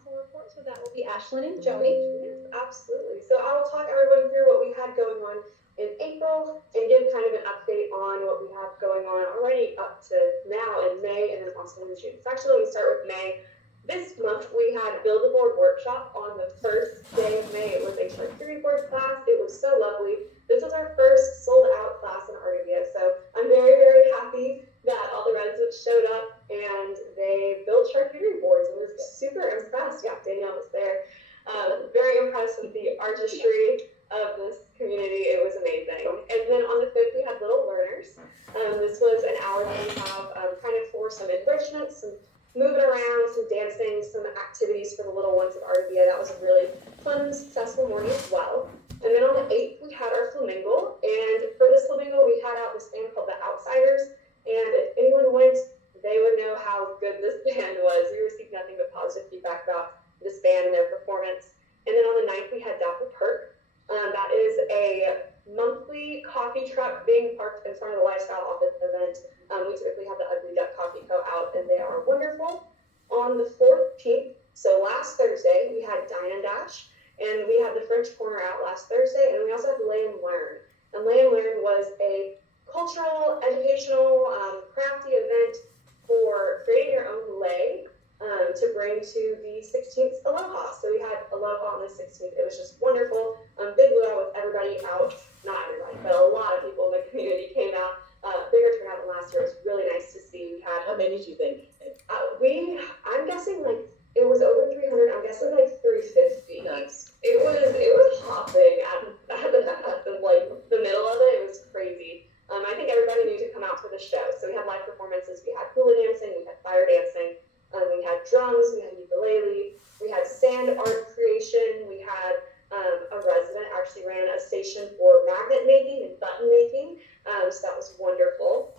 council report. So that will be Ashlyn and Jody. Yes, absolutely. So I'll talk everyone through what we had going on in April and give kind of an update on what we have going on already up to now in May and then also in June. So actually, let me start with May. This month we had Build a Board workshop on the first day of May. It was a charcuterie board class. It was so lovely. This was our first sold out class in Artavia. So I'm very, very happy that all the residents showed up and they built charcuterie boards and was super impressed. Yeah, Danielle was there. Very impressed with the artistry of this community. It was amazing. And then on the 5th, we had Little Learners. This was an hour that we have kind of for some enrichment, some moving around, some dancing, some activities for the little ones of Artavia. That was a really fun, successful morning as well. And then on the 8th, we had our flamingo. And for this flamingo, we had out this band called the Outsiders. And if anyone went, they would know how good this band was. We received nothing but positive feedback about this band and their performance. And then on the 9th, we had Dapple Perk. That is a monthly coffee truck being parked in front of the Lifestyle Office event. We typically have the Ugly Duck Coffee Co. out, and they are wonderful. On the 14th, so last Thursday, we had Dine and Dash, and we had the French Corner out last Thursday, and we also had Lay and Learn. And Lay and Learn was a cultural, educational, crafty event for creating your own lei to bring to the 16th Aloha. So we had Aloha on the 16th. It was just wonderful. Big luau with everybody out. Not everybody, but a lot of people in the community came out. Bigger turnout than last year. It was really nice to see. We had. How many did you think? I'm guessing like it was over 300. I'm guessing like 350. Nice. It was hopping at the like the middle of it. It was crazy. I think everybody knew to come out for the show. So we had live performances, we had hula dancing, we had fire dancing, we had drums, we had ukulele, we had sand art creation, we had a resident actually ran a station for magnet making and button making, so that was wonderful.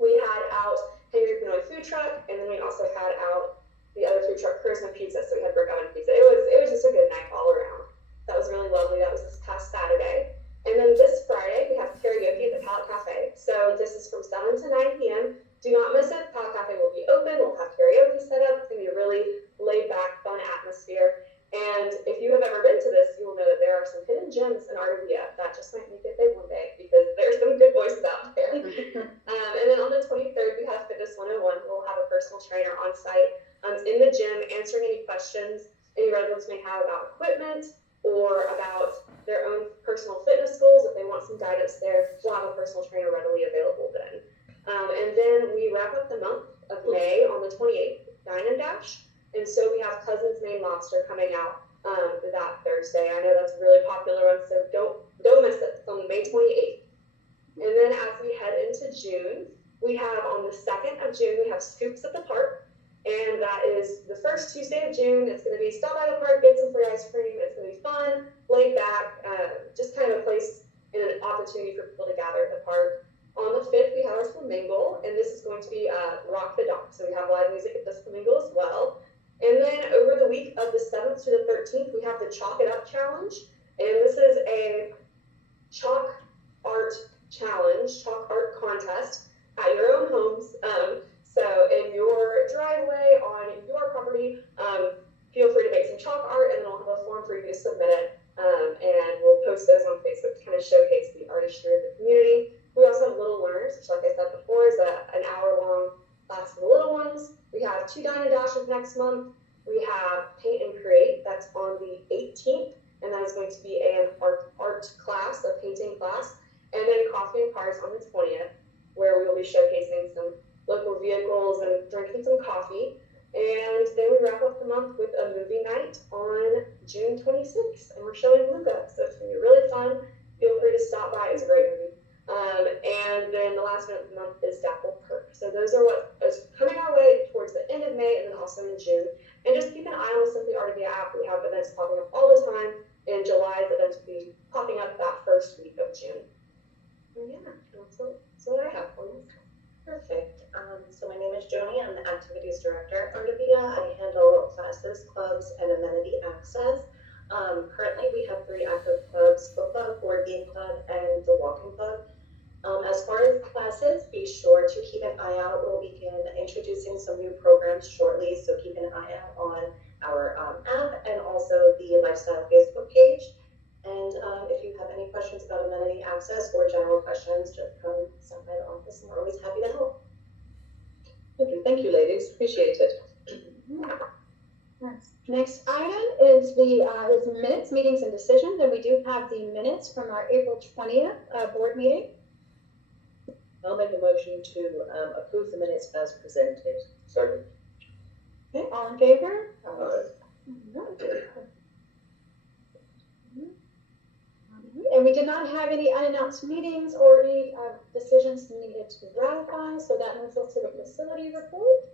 We had out Henry Pinoy food truck, and then we also had out the other food truck, Charisma Pizza, so we had brick oven pizza. It was just a good night all around. That was really lovely. That was this past Saturday. And then this Friday, we have karaoke at the Palette Cafe. So this is from 7 to 9 p.m. Do not miss it. Palette Cafe will be open. We'll have karaoke set up. It's going to be a really laid-back, fun atmosphere. And if you have ever been to this, you will know that there are some hidden gems in Artavia that just might make it big one day because there's some good voices out there. And then on the 23rd, we have Fitness 101. We'll have a personal trainer on site in the gym answering any questions any residents may have about equipment or about their own personal fitness goals. If they want some guidance there, we'll have a personal trainer readily available then. And then we wrap up the month of May on the 28th, Dine and Dash. And so we have Cousin's Maine Lobster coming out that Thursday. I know that's a really popular one, so don't miss it. It's on May 28th. And then as we head into June, we have on the 2nd of June, we have Scoops at the Park. And that is the first Tuesday of June. It's going to be stop by the park, get some free ice cream. It's going to be fun, laid back, just kind of a place and an opportunity for people to gather at the park. On the 5th, we have our flamingo, and this is going to be Rock the Dock. So we have live music at this flamingo as well. And then over the week of the 7th to the 13th, we have the Chalk It Up Challenge. And this is a chalk art challenge, chalk art contest at your own homes. So in your driveway, on your property, feel free to make some chalk art, and then we'll have a form for you to submit it, and we'll post those on Facebook to kind of showcase the artistry of the community. We also have Little Learners, which, like I said before, is an hour-long class for the little ones. We have 2 Dine and Dashes next month. We have Paint and Create, that's on the 18th, and that is going to be an art class, a painting class, and then Coffee and Cars on the 20th, where we will be showcasing some local vehicles and drinking some coffee. And then we wrap up the month with a movie night on June 26th, and we're showing Luca, so it's going to be really fun. Feel free to stop by, it's a great movie. And then the last month of the month is Dapple Perk. So those are what is coming our way towards the end of May and then also in June. And just keep an eye on the Simply Artavia app. We have events popping up all the time. In July's events will be popping up that first week of June. And yeah, that's what I have for you. Perfect. So my name is Joni. I'm the Activities Director at Artavia. I handle classes, clubs, and amenity access. Currently, we have 3 active clubs: Book Club, Board Game Club, and the Walking Club. As far as classes, be sure to keep an eye out. We'll begin introducing some new programs shortly, so keep an eye out on our app and also the Lifestyle Facebook page. And if you have any questions about amenity access or general questions, just come stop by the office and we're always happy to help. Okay, thank you, ladies. Appreciate it. Next item is the is minutes, meetings, and decisions, and we do have the minutes from our April 20th board meeting. I'll make a motion to approve the minutes as presented. Second. Okay, all in favor? And we did not have any unannounced meetings or any decisions needed to ratify, so that moves us to the facility report.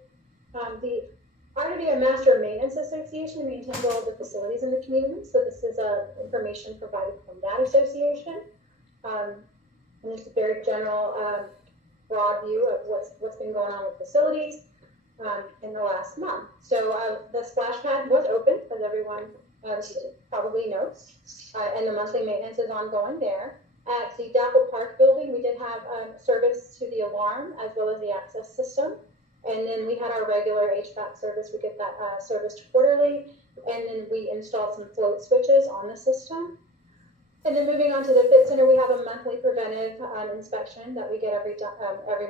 The Artavia Master Maintenance Association maintains all of the facilities in the community, so this is information provided from that association. And it's a very general, broad view of what's been going on with facilities in the last month. So the splash pad was open, as everyone probably knows, and the monthly maintenance is ongoing there. At the Dapple Park building, we did have service to the alarm as well as the access system. And then we had our regular HVAC service. We get that serviced quarterly. And then we installed some float switches on the system. And then moving on to the Fit Center, we have a monthly preventive inspection that we get every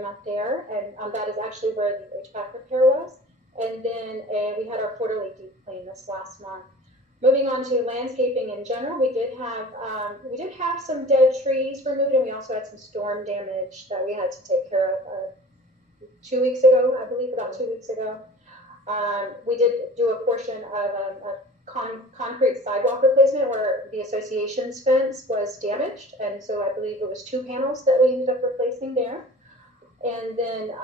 month there. And that is actually where the HVAC repair was. And then we had our quarterly deep clean this last month. Moving on to landscaping in general, we did have some dead trees removed, and we also had some storm damage that we had to take care of 2 weeks ago, I believe, about 2 weeks ago. We did do a portion of a concrete sidewalk replacement where the association's fence was damaged, and so I believe it was 2 panels that we ended up replacing there. And then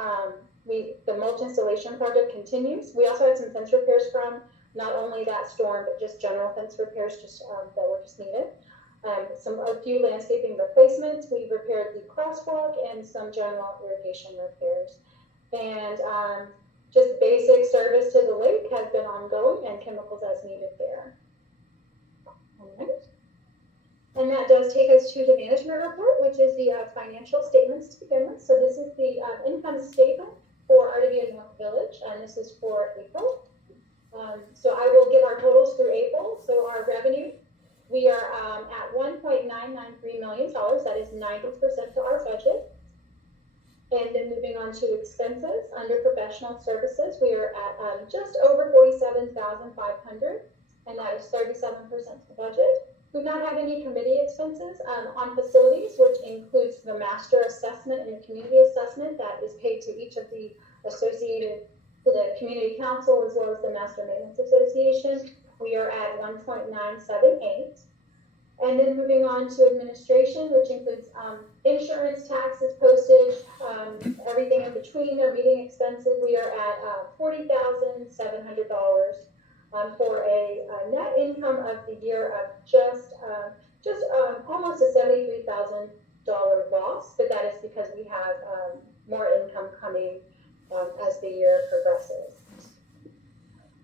the mulch installation project continues. We also had some fence repairs from not only that storm, but just general fence repairs that were just needed. A few landscaping replacements. We repaired the crosswalk and some general irrigation repairs. And just basic service to the lake has been ongoing, and chemicals as needed there. All right. And that does take us to the management report, which is the financial statements to begin with. So this is the income statement for Artavia North Village, and this is for April. So I will give our totals through April. So our revenue, we are at $1.993 million. That is 90% to our budget. And then moving on to expenses, under professional services, we are at just over $47,500, and that is 37% of the budget. We've not had any committee expenses on facilities, which includes the master assessment and the community assessment that is paid to each of the associated, to the community council as well as the master maintenance association. We are at 1.978. And then moving on to administration, which includes insurance, taxes, postage, everything in between their meeting expenses, we are at $40,700 for a net income of the year of just almost a $73,000 loss, but that is because we have more income coming as the year progresses.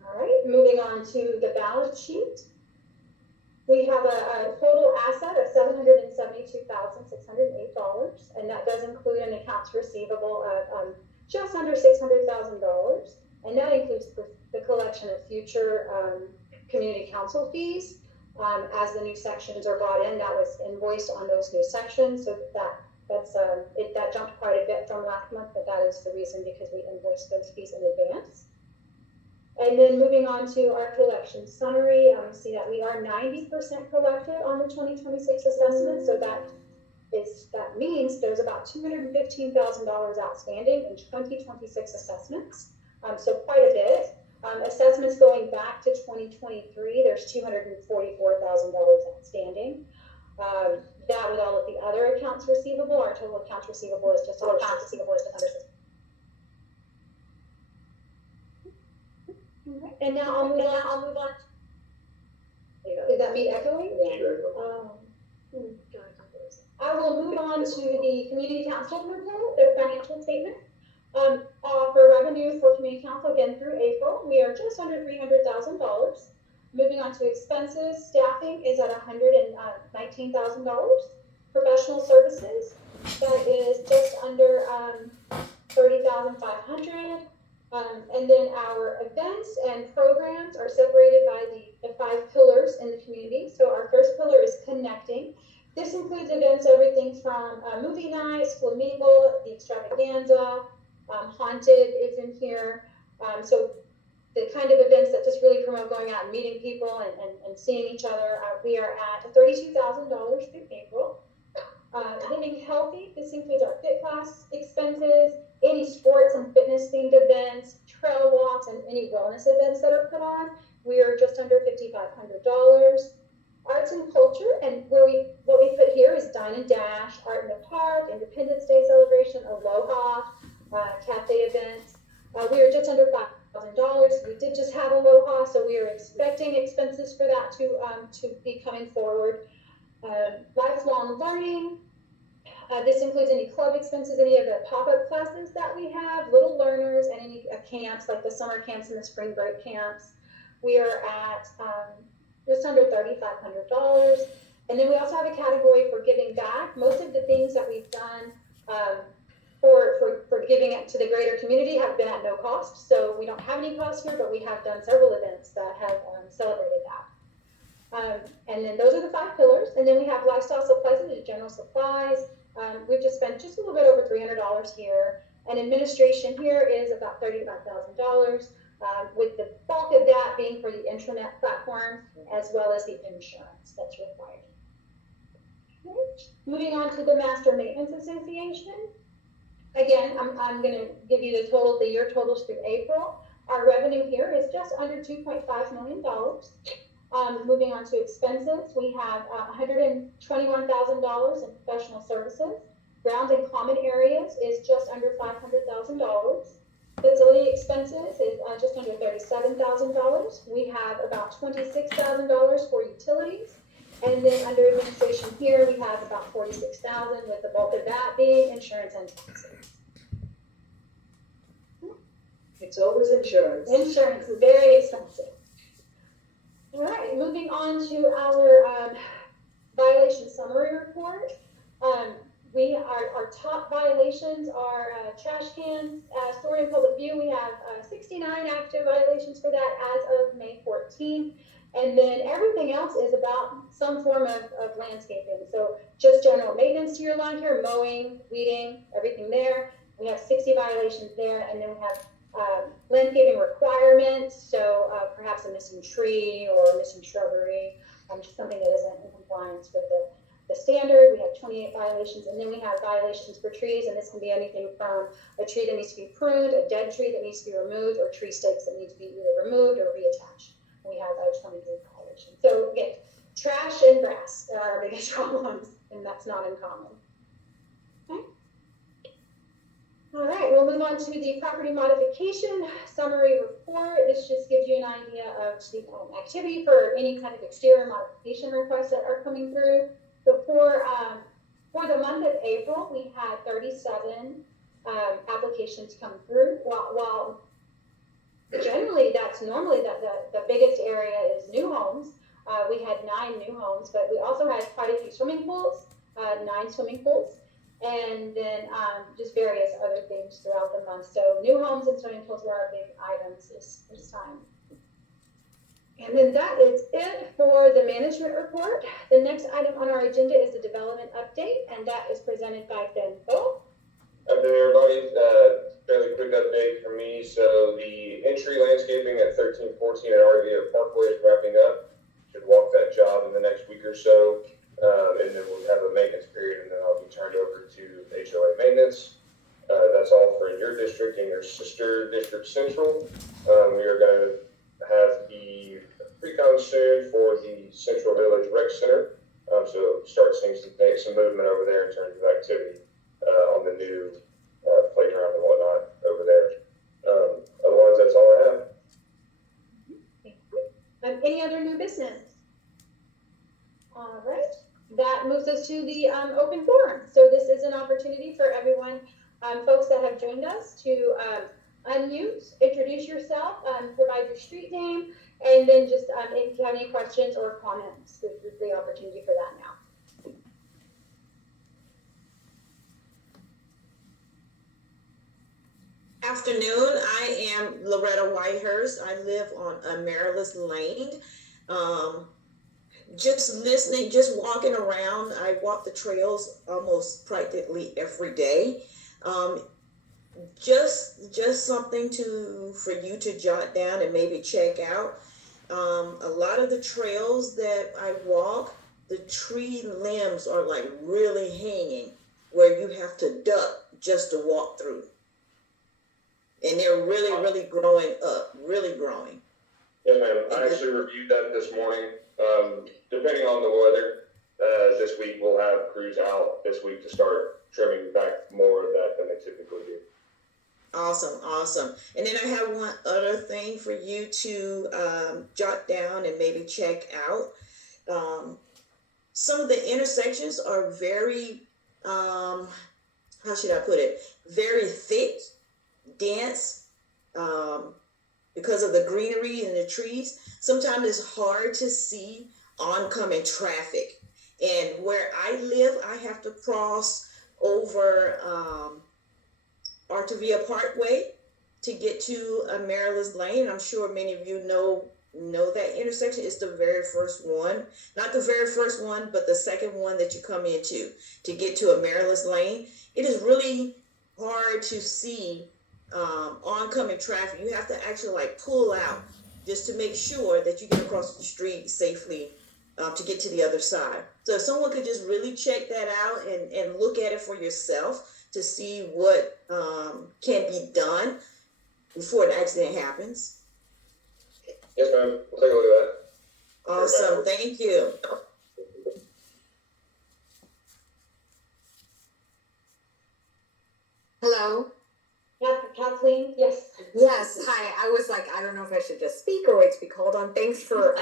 All right, moving on to the balance sheet. We have a total asset of $772,608, and that does include an accounts receivable of just under $600,000, and that includes the collection of future community council fees. As the new sections are brought in, that was invoiced on those new sections, so that jumped quite a bit from last month, but that is the reason, because we invoiced those fees in advance. And then moving on to our collection summary, see that we are 90% collected on the 2026 assessment. So that means there's about $215,000 outstanding in 2026 assessments. So quite a bit. Assessments going back to 2023, there's $244,000 outstanding. That with all of the other accounts receivable, our total accounts receivable is just under $6. And now I'll move on. Is that me echoing? Sure. I will move on to the community council report, the financial statement. For revenue for community council, again through April, we are just under $300,000. Moving on to expenses, staffing is at $119,000. Professional services, that is just under $30,500. And then our events and programs are separated by the 5 pillars in the community. So our first pillar is connecting. This includes events, everything from movie nights, flamingo, the extravaganza, haunted is in here. So the kind of events that just really promote going out and meeting people and seeing each other. We are at $32,000 through April. Living healthy, this includes our fit class expenses, any sports and fitness themed events, trail walks, and any wellness events that are put on. We are just under $5,500. Arts and culture, and what we put here is Dine and Dash, Art in the Park, Independence Day celebration, Aloha, cafe events. We are just under $5,000. We did just have Aloha, so we are expecting expenses for that to be coming forward. Lifelong learning. This includes any club expenses, any of the pop-up classes that we have, little learners, and any camps like the summer camps and the spring break camps. We are at just under $3,500. And then we also have a category for giving back. Most of the things that we've done for giving it to the greater community have been at no cost. So we don't have any cost here, but we have done several events that have celebrated that. And then those are the 5 pillars. And then we have lifestyle supplies and general supplies. We've just spent just a little bit over $300 here. And administration here is about $35,000, with the bulk of that being for the intranet platform as well as the insurance that's required. Okay. Moving on to the Master Maintenance Association. Again, I'm going to give you the year totals through April. Our revenue here is just under $2.5 million. Moving on to expenses, we have $121,000 in professional services. Grounds and common areas is just under $500,000. Facility expenses is just under $37,000. We have about $26,000 for utilities. And then under administration here, we have about $46,000, with the bulk of that being insurance and taxes. It's always insurance. Insurance is very expensive. All right, moving on to our violation summary report. Our top violations are trash cans, stored in public view. We have 69 active violations for that as of May 14th. And then everything else is about some form of landscaping. So just general maintenance to your lawn care, mowing, weeding, everything there. We have 60 violations there. And then we have landscaping requirements, so perhaps a missing tree or a missing shrubbery, just something that isn't in compliance with the standard. We have 28 violations, and then we have violations for trees, and this can be anything from a tree that needs to be pruned, a dead tree that needs to be removed, or tree stakes that need to be either removed or reattached. We have 23 violations. So again, trash and grass are our biggest problems, and that's not uncommon. Okay. All right, we'll move on to the property modification summary report. This just gives you an idea of the activity for any kind of exterior modification requests that are coming through. So for the month of April, we had 37 applications come through. While generally that's normally the biggest area is new homes. We had 9 new homes, but we also had quite a few swimming pools, 9 swimming pools. And then just various other things throughout the month. So new homes and swimming pools were our big items this time. And then that is it for the management report. The next item on our agenda is the development update, and that is presented by Ben Cole. Afternoon, everybody. Fairly quick update from me. So the entry landscaping at 1314 at Artavia Parkway is wrapping up. Should walk that job in the next week or so. And then we'll have a maintenance period, and then I'll be turned over to HOA maintenance. That's all for your district and your sister district central. We are going to have the pre-con soon for the Central Village Rec Center. So start seeing some movement over there in terms of activity on the new playground and whatnot over there. Otherwise, that's all I have. Any other new business? All right. That moves us to the open forum. So this is an opportunity for everyone, folks that have joined us, to unmute, introduce yourself, provide your street name, and then just if you have any questions or comments, this is the opportunity for that now. Afternoon. I am Loretta Whitehurst. I live on Amaryllis Lane. Um, just listening, just walking around. I walk the trails almost practically every day. Um, just something to for you to jot down and maybe check out. A lot of the trails that I walk, the tree limbs are like really hanging, where you have to duck just to walk through, and they're really growing up, really growing. Yes, ma'am. I actually reviewed that this morning. Depending on the weather, this week we'll have crews out this week to start trimming back more of that than they typically do. Awesome. And then I have one other thing for you to jot down and maybe check out. Um, some of the intersections are very, how should I put it? Very thick, dense, um, because of the greenery and the trees. Sometimes it's hard to see oncoming traffic. And where I live, I have to cross over Artavia Parkway to get to Amaryllis Lane. I'm sure many of you know that intersection. It's the very first one, not the very first one, but the second one that you come into to get to Amaryllis Lane. It is really hard to see oncoming traffic. You have to actually like pull out just to make sure that you get across the street safely to get to the other side. So if someone could just really check that out and look at it for yourself to see what can be done before an accident happens. Yes, ma'am. We'll take a look at that. Awesome. Thank you. Hello? Kathleen, yes. Yes, hi. I was like, I don't know if I should just speak or wait to be called on. Thanks for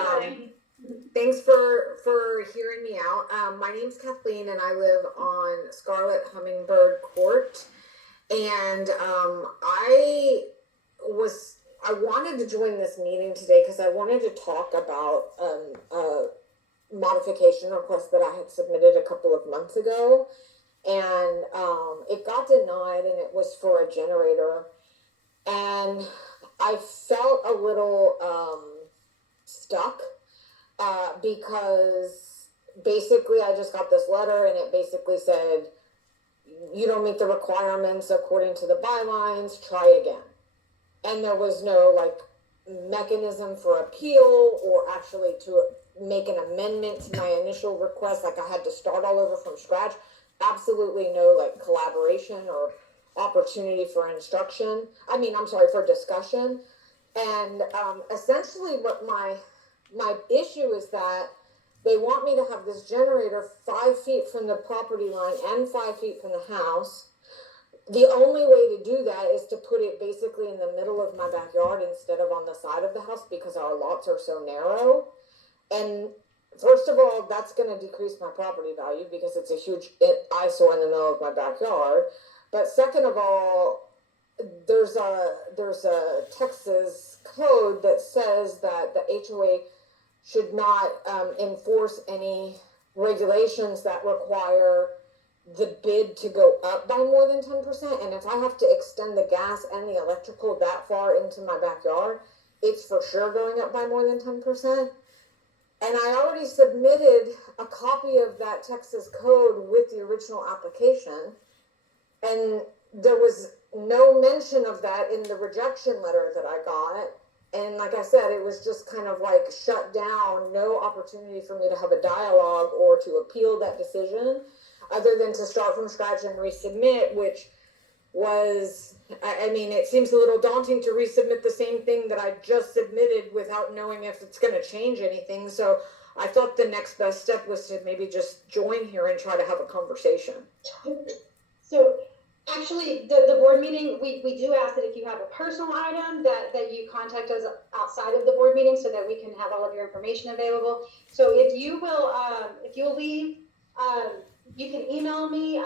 hearing me out. My name's Kathleen and I live on Scarlet Hummingbird Court. And I wanted to join this meeting today because I wanted to talk about a modification request that I had submitted a couple of months ago. And it got denied and it was for a generator. And I felt a little stuck because basically I just got this letter and it basically said, you don't meet the requirements according to the bylines, try again. And there was no like mechanism for appeal or actually to make an amendment to my initial request. Like I had to start all over from scratch. Absolutely no like collaboration or opportunity for instruction. For discussion. And essentially what my issue is that they want me to have this generator 5 feet from the property line and 5 feet from the house. The only way to do that is to put it basically in the middle of my backyard instead of on the side of the house because our lots are so narrow. And first of all, that's going to decrease my property value because it's a huge eyesore in the middle of my backyard. But second of all, there's a Texas code that says that the HOA should not enforce any regulations that require the bid to go up by more than 10%. And if I have to extend the gas and the electrical that far into my backyard, it's for sure going up by more than 10%. And I already submitted a copy of that Texas code with the original application. And there was no mention of that in the rejection letter that I got. And like I said, it was just kind of like shut down, no opportunity for me to have a dialogue or to appeal that decision other than to start from scratch and resubmit, which was, it seems a little daunting to resubmit the same thing that I just submitted without knowing if it's going to change anything. So I thought the next best step was to maybe just join here and try to have a conversation. So actually, the board meeting, we do ask that if you have a personal item that you contact us outside of the board meeting so that we can have all of your information available. So if you'll leave, you can email me.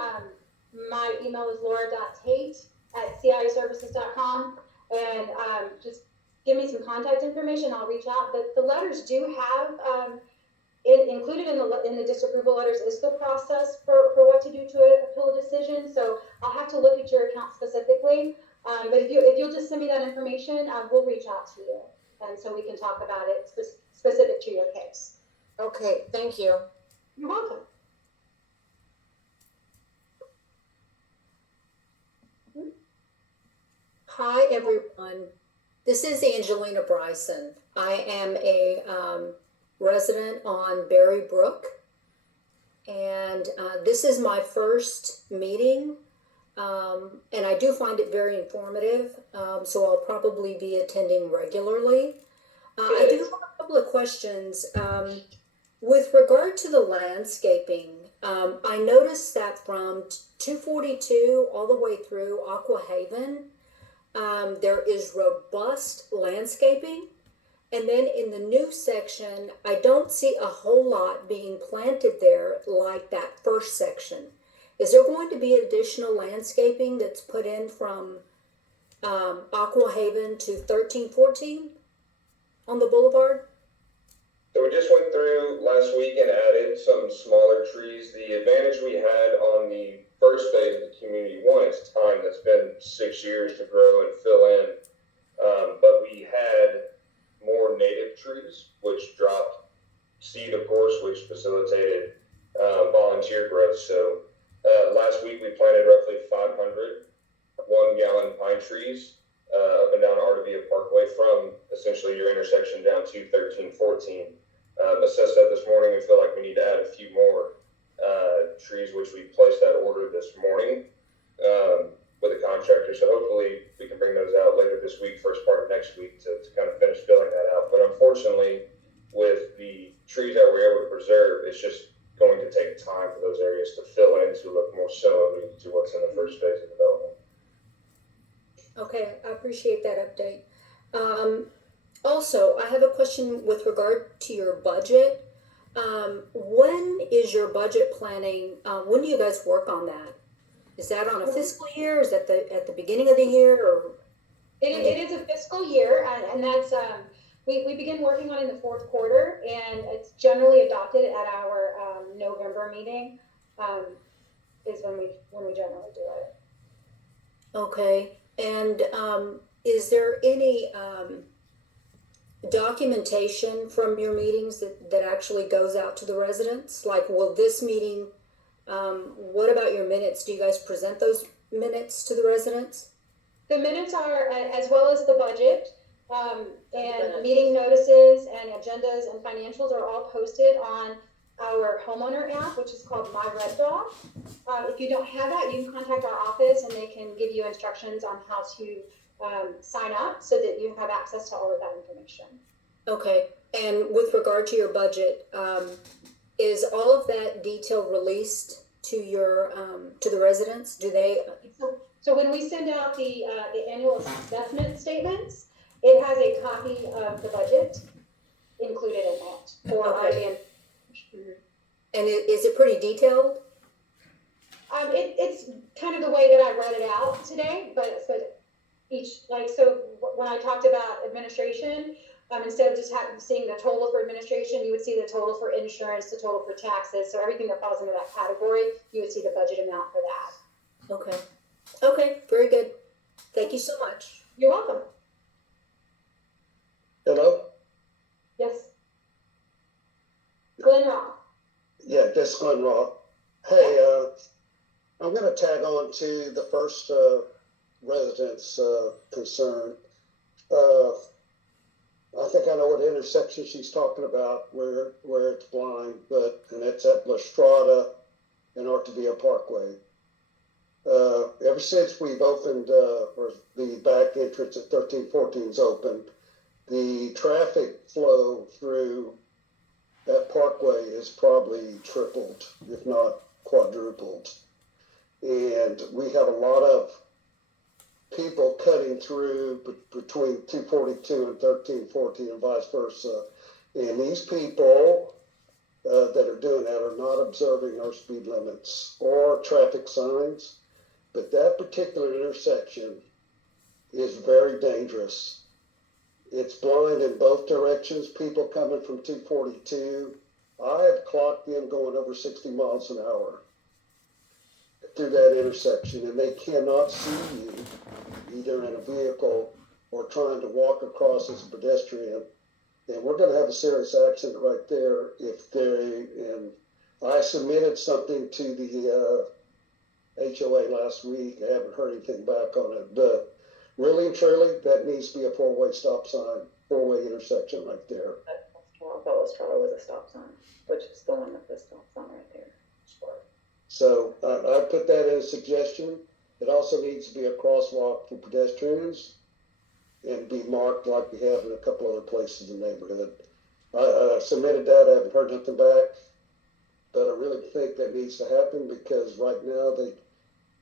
My email is laura.tate@ciservices.com, and just give me some contact information. I'll reach out. The letters do have included in the disapproval letters is the process for what to do to appeal a decision. So I'll have to look at your account specifically. But if you'll just send me that information, we'll reach out to you. And so we can talk about it specific to your case. Okay, thank you. You're welcome. Hi, everyone. This is Angelina Bryson. I am a resident on Berry Brook, and this is my first meeting, and I do find it very informative, so I'll probably be attending regularly. I do have a couple of questions. With regard to the landscaping, I noticed that from 242 all the way through Aqua Haven, there is robust landscaping. And then in the new section, I don't see a whole lot being planted there like that first section. Is there going to be additional landscaping that's put in from Aqua Haven to 1314 on the boulevard? So we just went through last week and added some smaller trees. The advantage we had on the first phase of the community one is time. That's been 6 years to grow and fill in. But we had more native trees, which dropped seed, of course, which facilitated volunteer growth. So last week we planted roughly 500 1-gallon pine trees up and down Artavia Parkway from essentially your intersection down to 1314. Assessed that this morning, we feel like we need to add a few more trees, which we placed that order this morning with a contractor. So hopefully we can bring those out later this week, first part of next week to kind of finish filling that out. But unfortunately, with the trees that we're able to preserve, it's just going to take time for those areas to fill in to look more similar to what's in the first phase of development. Okay, I appreciate that update. Also, I have a question with regard to your budget. When is your budget planning? When do you guys work on that? Is that on a fiscal year? Is that at the beginning of the year, or? It is a fiscal year, and that's we begin working on it in the fourth quarter, and it's generally adopted at our November meeting. Is when we generally do it. Okay, and is there any documentation from your meetings that actually goes out to the residents? Like, will this meeting, what about your minutes? Do you guys present those minutes to the residents? The minutes are, as well as the budget, and meeting notices and agendas and financials are all posted on our homeowner app, which is called My Red Dog. If you don't have that, you can contact our office and they can give you instructions on how to sign up so that you have access to all of that information. Okay, and with regard to your budget, is all of that detail released to your to the residents? Do they? So when we send out the annual assessment statements, it has a copy of the budget included in that for our And is it pretty detailed? It's kind of the way that I read it out today, but so when I talked about administration, instead of just seeing the total for administration, you would see the total for insurance, the total for taxes. So everything that falls into that category, you would see the budget amount for that. Okay. Okay, very good. Thank you so much. You're welcome. Hello? Yes. Glenn Roth. Yeah, this is Glenn Roth. Hey, I'm going to tag on to the first resident's concern. I think I know what intersection she's talking about, where it's blind, and it's at La Strada and Artavia Parkway. Ever since we've opened, or the back entrance at 1314's open, the traffic flow through that parkway is probably tripled, if not quadrupled. And we have a lot of people cutting through between 242 and 1314 and vice versa. And these people that are doing that are not observing our speed limits or traffic signs. But that particular intersection is very dangerous. It's blind in both directions. People coming from 242. I have clocked them going over 60 miles an hour through that intersection, and they cannot see you either in a vehicle or trying to walk across as a pedestrian. And we're gonna have a serious accident right there if and I submitted something to the, HOA last week. I haven't heard anything back on it, but really and truly, that needs to be a four-way stop sign, four-way intersection right there. Strata was a stop sign, which is the one with the stop sign right there. So I put that in a suggestion. It also needs to be a crosswalk for pedestrians and be marked like we have in a couple other places in the neighborhood. I submitted that. I haven't heard nothing back, but I really think that needs to happen because right now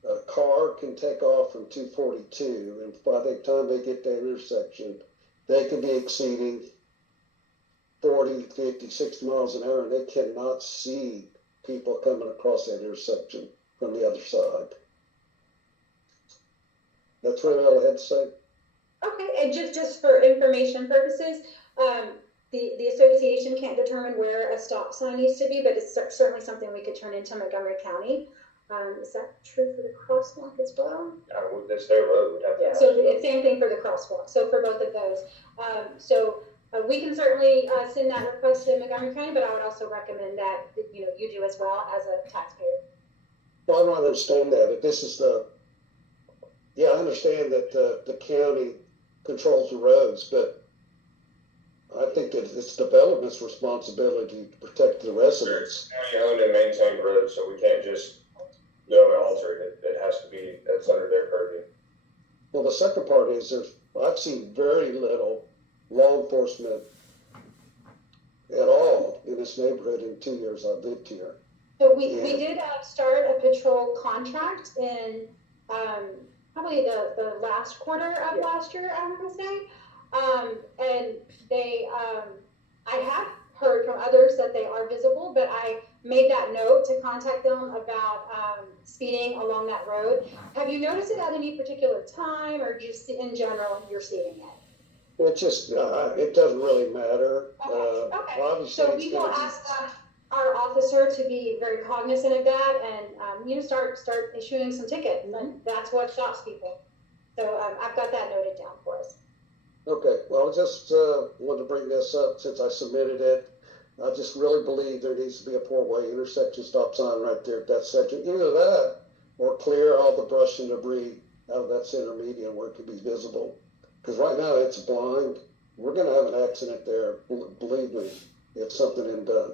a car can take off from 242, and by the time they get to the intersection, they can be exceeding 40, 50, 60 miles an hour, and they cannot see people coming across that intersection from the other side. That's really all I had to say. Okay, and just for information purposes, the association can't determine where a stop sign needs to be, but it's certainly something we could turn into Montgomery County. Is that true for the crosswalk as well? With this their road, would have to. So the same thing for the crosswalk, so for both of those. We can certainly send that request to Montgomery County, but I would also recommend that, you do as well as a taxpayer. Well, I don't understand that. If this is I understand that the county controls the roads, but I think that it's development's responsibility to protect the residents. County owned and maintained roads, so we can't just go and alter it. It has to be, that's under their purview. Well, the second part is I've seen very little law enforcement at all in this neighborhood in 2 years I've lived here. So we did start a patrol contract in probably the last quarter of last year, I want to say. And they, I have heard from others that they are visible, but I made that note to contact them about speeding along that road. Have you noticed it at any particular time, or just in general you're seeing it? It just, it doesn't really matter. Okay. Obviously, So we will ask our officer to be very cognizant of that and, start issuing some tickets. And that's what stops people. So I've got that noted down for us. Okay, well, I just wanted to bring this up since I submitted it. I just really believe there needs to be a four-way intersection stop sign right there at that section. Either that or clear all the brush and debris out of that center median where it can be visible. Because right now it's blind. We're going to have an accident there, believe me, if something isn't done.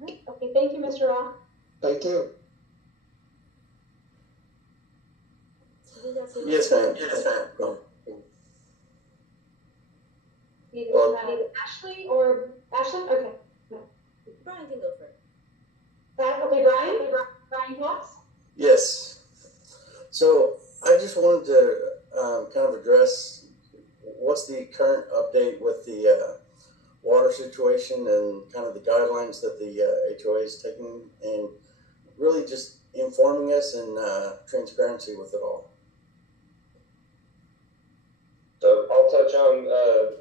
All right. Okay, thank you, Mr. Roth. Thank you. Yes, ma'am. Yes, ma'am. Either Ashley or Ashley? Okay. Brian can go first. Okay, Brian Watts? Yes. So I just wanted to kind of address what's the current update with the water situation and kind of the guidelines that the HOA is taking, and really just informing us and transparency with it all. So I'll touch on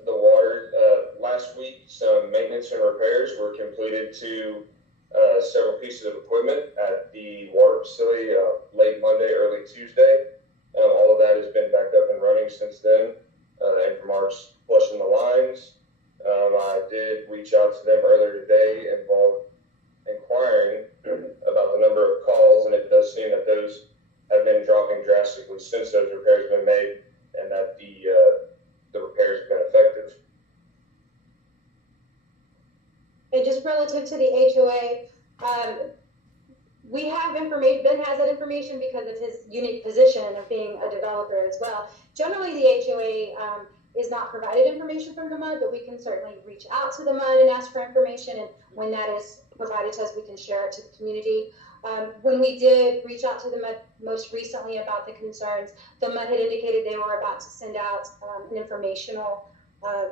the water. Last week, some maintenance and repairs were completed to several pieces of equipment at the water facility late Monday, early Tuesday. All of that has been back up and running since then. And from our flushing the lines, I did reach out to them earlier today inquiring about the number of calls, and it does seem that those have been dropping drastically since those repairs have been made, and that the repairs have been effective. And just relative to the HOA, we have information, Ben has that information because of his unique position of being a developer as well. Generally, the HOA is not provided information from the MUD, but we can certainly reach out to the MUD and ask for information, and when that is provided to us, we can share it to the community. When we did reach out to the MUD most recently about the concerns, the MUD had indicated they were about to send out an informational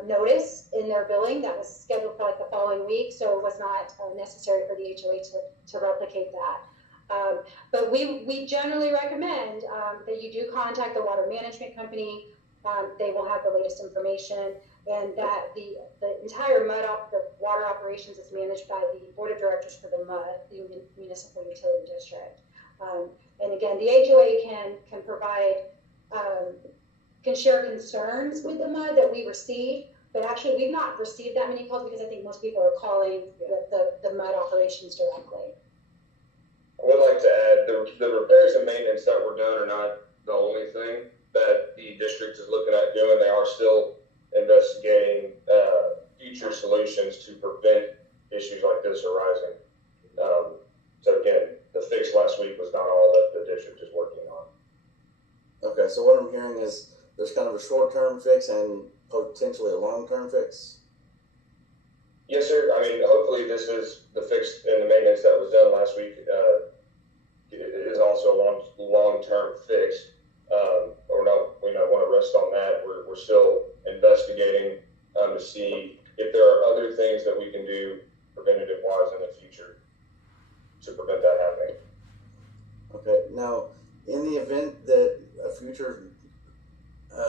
notice in their billing that was scheduled for like the following week, so it was not necessary for the HOA to replicate that. But we generally recommend that you do contact the water management company. They will have the latest information, and that the entire the water operations is managed by the board of directors for the MUD, the Municipal Utility District. And again, the HOA can provide, can share concerns with the MUD that we receive, but actually we've not received that many calls because I think most people are calling the MUD operations directly. I would like to add, the repairs and maintenance that were done are not the only thing that the district is looking at doing. They are still investigating future solutions to prevent issues like this arising. So again, the fix last week was not all that the district is working on. Okay, so what I'm hearing is there's kind of a short-term fix and potentially a long-term fix? Yes, sir. I mean, hopefully this is the fix and the maintenance that was done last week is also a long-term fix. Or no, we don't want to rest on that. We're still investigating to see if there are other things that we can do preventative-wise in the future to prevent that happening. Okay, now, in the event that a future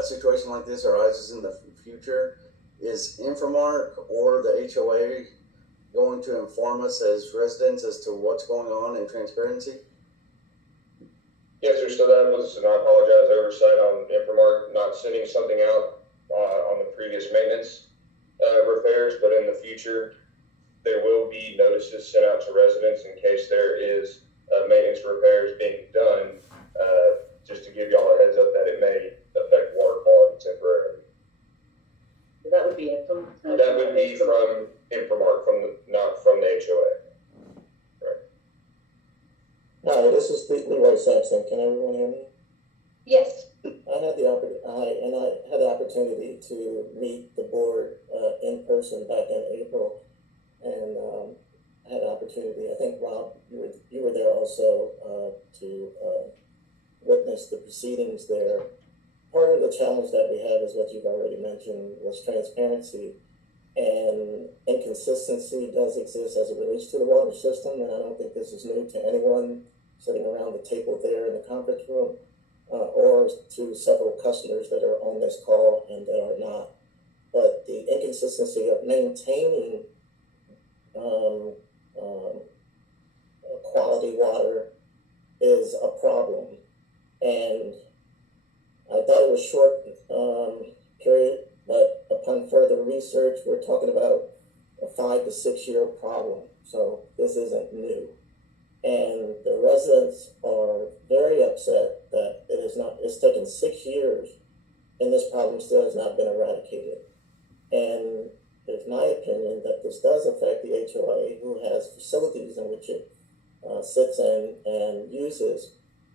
situation like this arises in the future, is Infomark or the HOA going to inform us as residents as to what's going on in transparency? Yes, sir. So that was, and I apologize, oversight on Infomark not sending something out on the previous maintenance repairs, but in the future, there will be notices sent out to residents in case there is maintenance repairs being done, just to give y'all a heads up that it may affect water quality temporarily. That would be it from. That would be from Infomark, not from the HOA. Hi, this is Leroy Sampson. Can everyone hear me? Yes. I had the opportunity to meet the board in person back in April, and I had an opportunity. I think Rob, you were there also to witness the proceedings there. Part of the challenge that we have is what you've already mentioned was transparency, and inconsistency does exist as it relates to the water system, and I don't think this is new to anyone sitting around the table there in the conference room, or to several customers that are on this call and that are not. But the inconsistency of maintaining quality water is a problem. And I thought it was short period, but upon further research, we're talking about a 5 to 6 year problem. So this isn't new. And the residents are very upset that it's taken 6 years and this problem still has not been eradicated. And it's my opinion that this does affect the HOA, who has facilities in which it sits in and uses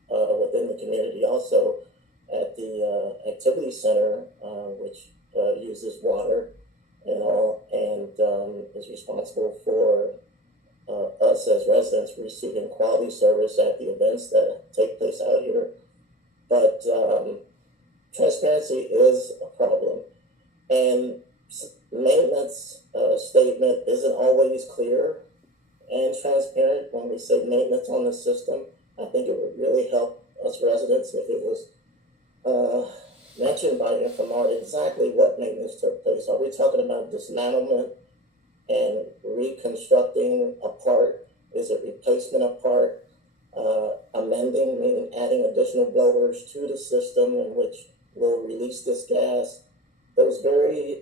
within the community, also at the activity center, which uses water and all, and is responsible for us as residents receiving quality service at the events that take place out here. But transparency is a problem, and maintenance statement isn't always clear and transparent. When we say maintenance on the system, I think it would really help us residents if it was mentioned by Infomart exactly what maintenance took place. Are we talking about dismantlement and reconstructing a part? Is it replacement of part? Amending, meaning adding additional blowers to the system in which will release this gas. Those very,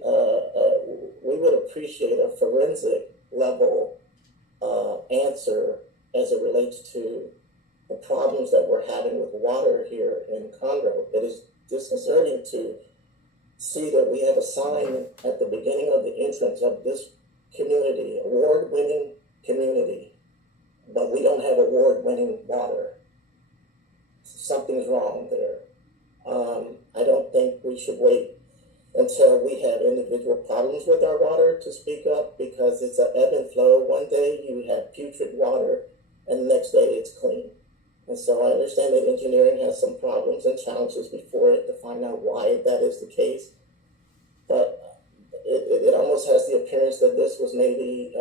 we would appreciate a forensic level answer as it relates to the problems that we're having with water here in Conroe. It is disconcerting to see that we have a sign at the beginning of the entrance of this community, award-winning community, but we don't have award-winning water. Something's wrong there. I don't think we should wait until we have individual problems with our water to speak up, because it's an ebb and flow. One day you have putrid water and the next day it's clean. And so I understand that engineering has some problems and challenges before it to find out why that is the case. But it almost has the appearance that this was maybe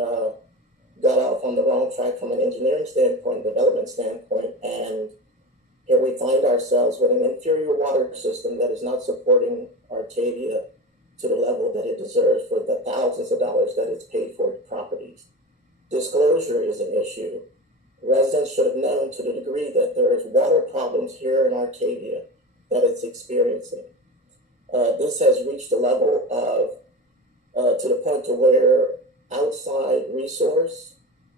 got off on the wrong track from an engineering standpoint, development standpoint, and here we find ourselves with an inferior water system that is not supporting Artavia to the level that it deserves for the thousands of dollars that it's paid for its properties. Disclosure is an issue. residents should have known to the degree that there is water problems here in Artavia that it's experiencing. This has reached a level of, to the point to where outside resource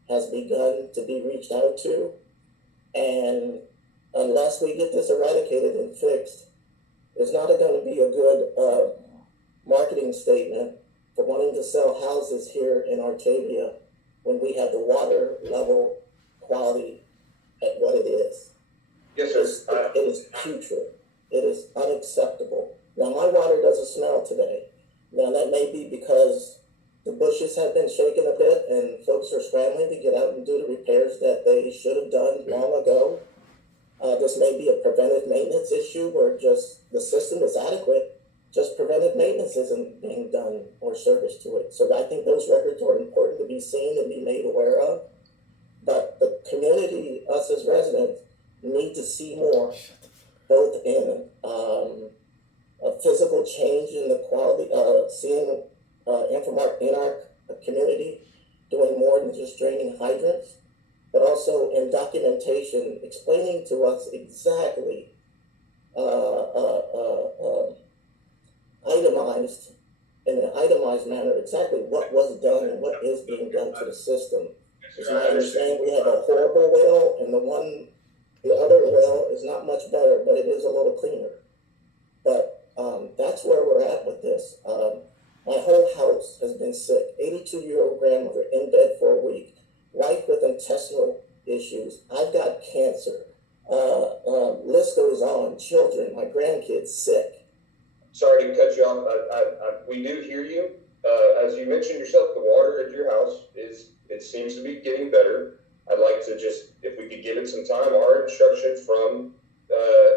has begun to be reached out to. And unless we get this eradicated and fixed, it's not going to be a good marketing statement for wanting to sell houses here in Artavia when we have the water level quality at what it is. Yes, sir. It is putrid. It is unacceptable. Now, my water doesn't smell today. Now, that may be because the bushes have been shaken a bit and folks are scrambling to get out and do the repairs that they should have done long ago. This may be a preventive maintenance issue where just the system is adequate, just preventive maintenance isn't being done or service to it. So I think those records are important to be seen and be made aware of. But the community, us as residents, need to see more, both in a physical change in the quality, seeing Infomark in our community doing more than just draining hydrants, but also in documentation explaining to us exactly itemized, in an itemized manner, exactly what was done and what is being done to the system. As my understanding, we have a horrible well, and the other well is not much better, but it is a little cleaner. But that's where we're at with this. My whole house has been sick. 82-year-old grandmother in bed for a week, wife with intestinal issues. I've got cancer. List goes on. Children, my grandkids sick. Sorry to cut you off. We do hear you. As you mentioned yourself, the water at your house it seems to be getting better. I'd like to just, if we could give it some time, our instruction from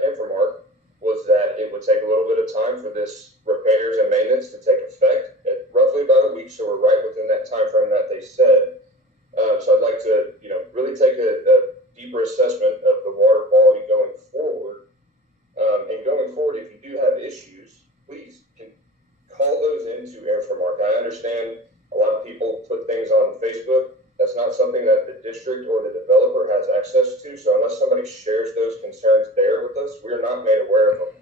Infomark was that it would take a little bit of time for this repairs and maintenance to take effect at roughly about a week. So we're right within that time frame that they said. So I'd like to, really take a deeper assessment of the water quality going forward. And going forward, if you do have issues, please can call those into Infomark. I understand a lot of people put things on Facebook. That's not something that the district or the developer has access to. So unless somebody shares those concerns there with us, we're not made aware of them.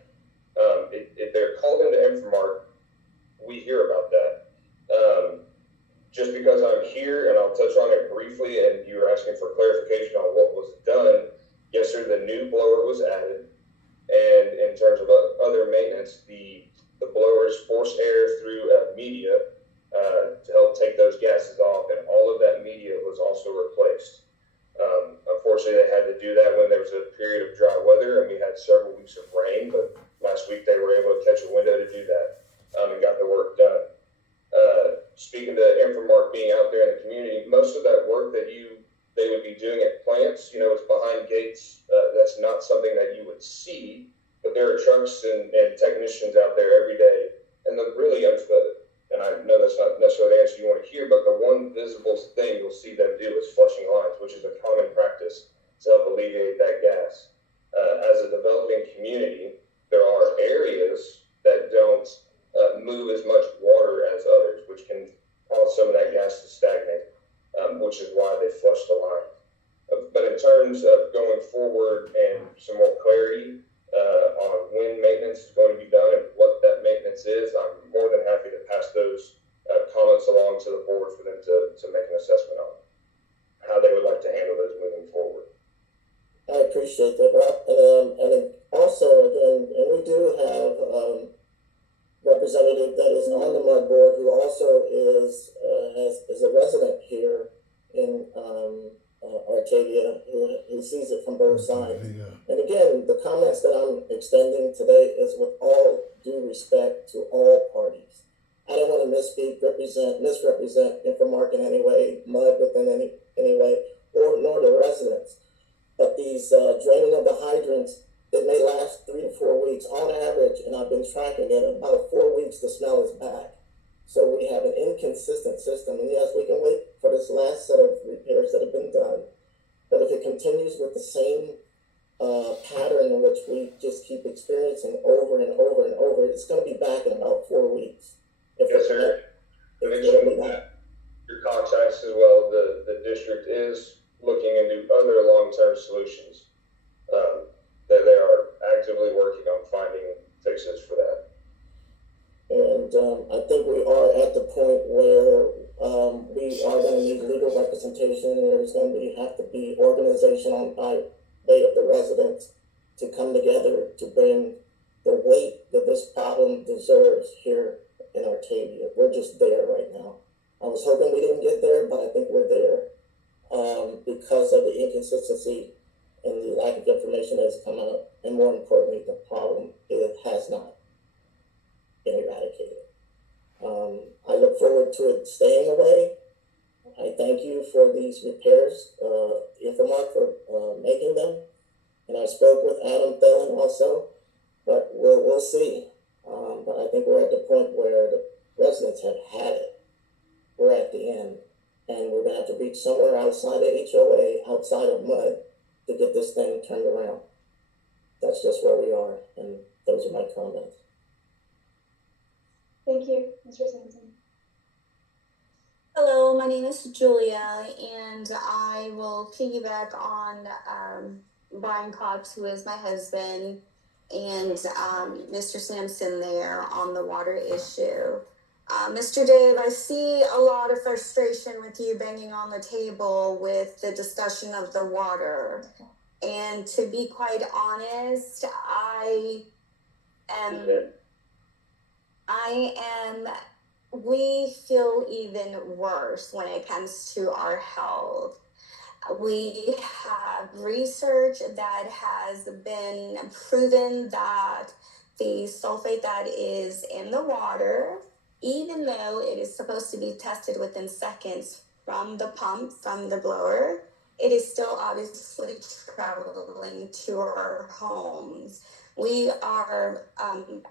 If they're called into Infomark, we hear about that. Just because I'm here, and I'll touch on it briefly, and you were asking for clarification on what was done. Yes, sir, the new blower was added. And in terms of other maintenance, the blowers force air through media to help take those gases off, and all of that media was also replaced. Unfortunately, they had to do that when there was a period of dry weather, and we had several weeks of rain, but last week they were able to catch a window to do that and got the work done. Speaking to Infomark being out there in the community, most of that work that they would be doing at plants, it's behind gates. That's not something that you would see, but there are trucks and technicians out there every day. And and I know that's not necessarily the answer you want to hear, but the one visible thing you'll see them do is flushing lines, which is a common practice to help alleviate that gas. As a developing community, there are areas that don't move as much water as others, which can cause some of that gas to stagnate, which is why they flush the line. But in terms of going forward and some more clarity on when maintenance is going to be done and what that maintenance is, I'm more than happy to pass those comments along to the board for them to make an assessment on how they would like to handle those moving forward. I appreciate that, Rob. And also, again, and we do have representative that is on the mud board who also is a resident here in Artavia, who sees it from both sides. And again, the comments that I'm extending today is with all due respect to all parties. I don't want to misrepresent Infomark in any way, mud within any way, nor the residents. But these draining of the hydrants, it may last 3 to 4 weeks on average, and I've been tracking it. About 4 weeks, the smell is back. So we have an inconsistent system. And yes, we can wait for this last set of repairs that have been done. But if it continues with the same pattern in which we just keep experiencing over and over and over, it's going to be back in about 4 weeks. Yes, sir. Your Cox asks as well, the district is looking into other I think we are at the point where we are going to need legal representation, and there's going to have to be organization on by way of the residents to come together to bring the weight that this problem deserves here in Artavia. We're just there right now. I was hoping we didn't get there, but I think we're there because of the inconsistency and the lack of information that has come out, and more importantly, the problem it has not been eradicated. I look forward to it staying away. I thank you for these repairs, Infomark for making them, and I spoke with Adam Thelen also, but we'll see. But I think we're at the point where the residents have had it. We're at the end, and we're gonna have to reach somewhere outside of HOA, outside of mud, to get this thing turned around. That's just where we are, and those are my comments. Thank you, Mr. Sampson. Hello, my name is Julia, and I will piggyback on Brian Cox, who is my husband, and Mr. Sampson there on the water issue. Mr. Dave, I see a lot of frustration with you banging on the table with the discussion of the water. And to be quite honest, we feel even worse when it comes to our health. We have research that has been proven that the sulfate that is in the water, even though it is supposed to be tested within seconds from the pump, from the blower, it is still obviously traveling to our homes. We are,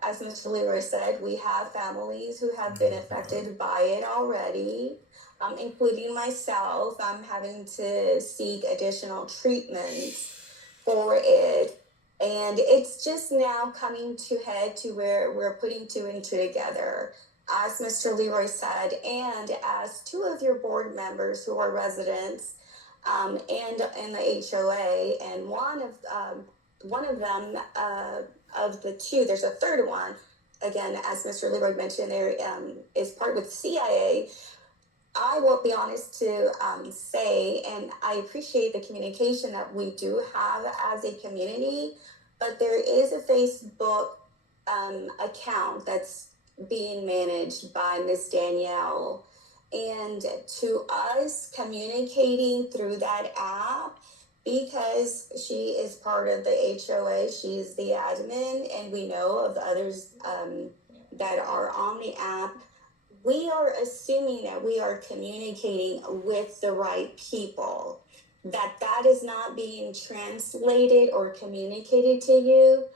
as Mr. Leroy said, we have families who have been affected by it already, including myself. I'm having to seek additional treatments for it. And it's just now coming to head to where we're putting two and two together. As Mr. Leroy said, and as two of your board members who are residents, and in the HOA, and one of them, of the two, there's a third one, again, as Mr. Leroy mentioned, there is part with CIA. I will be honest to say, and I appreciate the communication that we do have as a community, but there is a Facebook account that's being managed by Miss Danielle. And to us, communicating through that app, because she is part of the HOA, she's the admin, and we know of the others that are on the app, we are assuming that we are communicating with the right people, that is not being translated or communicated to you.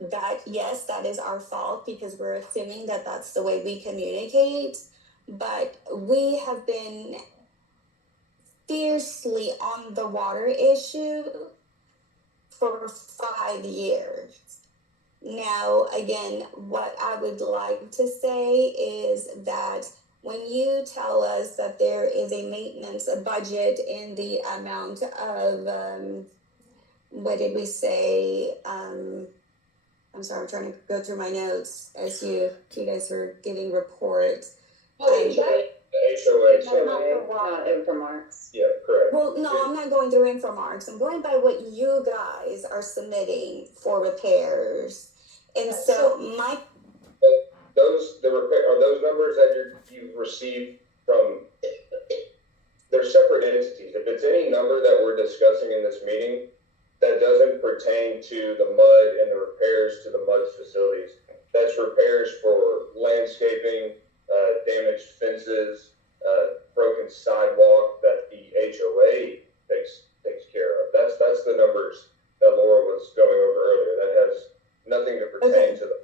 That, yes, that is our fault because we're assuming that that's the way we communicate. But we have been fiercely on the water issue for 5 years. Now, again, what I would like to say is that when you tell us that there is a maintenance budget in the amount of, what did we say? I'm sorry, I'm trying to go through my notes as you guys are giving reports. HOA. Not Infomarks. Yeah, correct. Well, no, I'm not going through Infomarks. I'm going by what you guys are submitting for repairs. And so my... Are those numbers that you've received from, they're separate entities. If it's any number that we're discussing in this meeting that doesn't pertain to the mud and the repairs to the mud facilities, that's repairs for landscaping, damaged fences, broken sidewalk that the HOA takes care of. That's the numbers that Laura was going over earlier. That has nothing to pertain to the.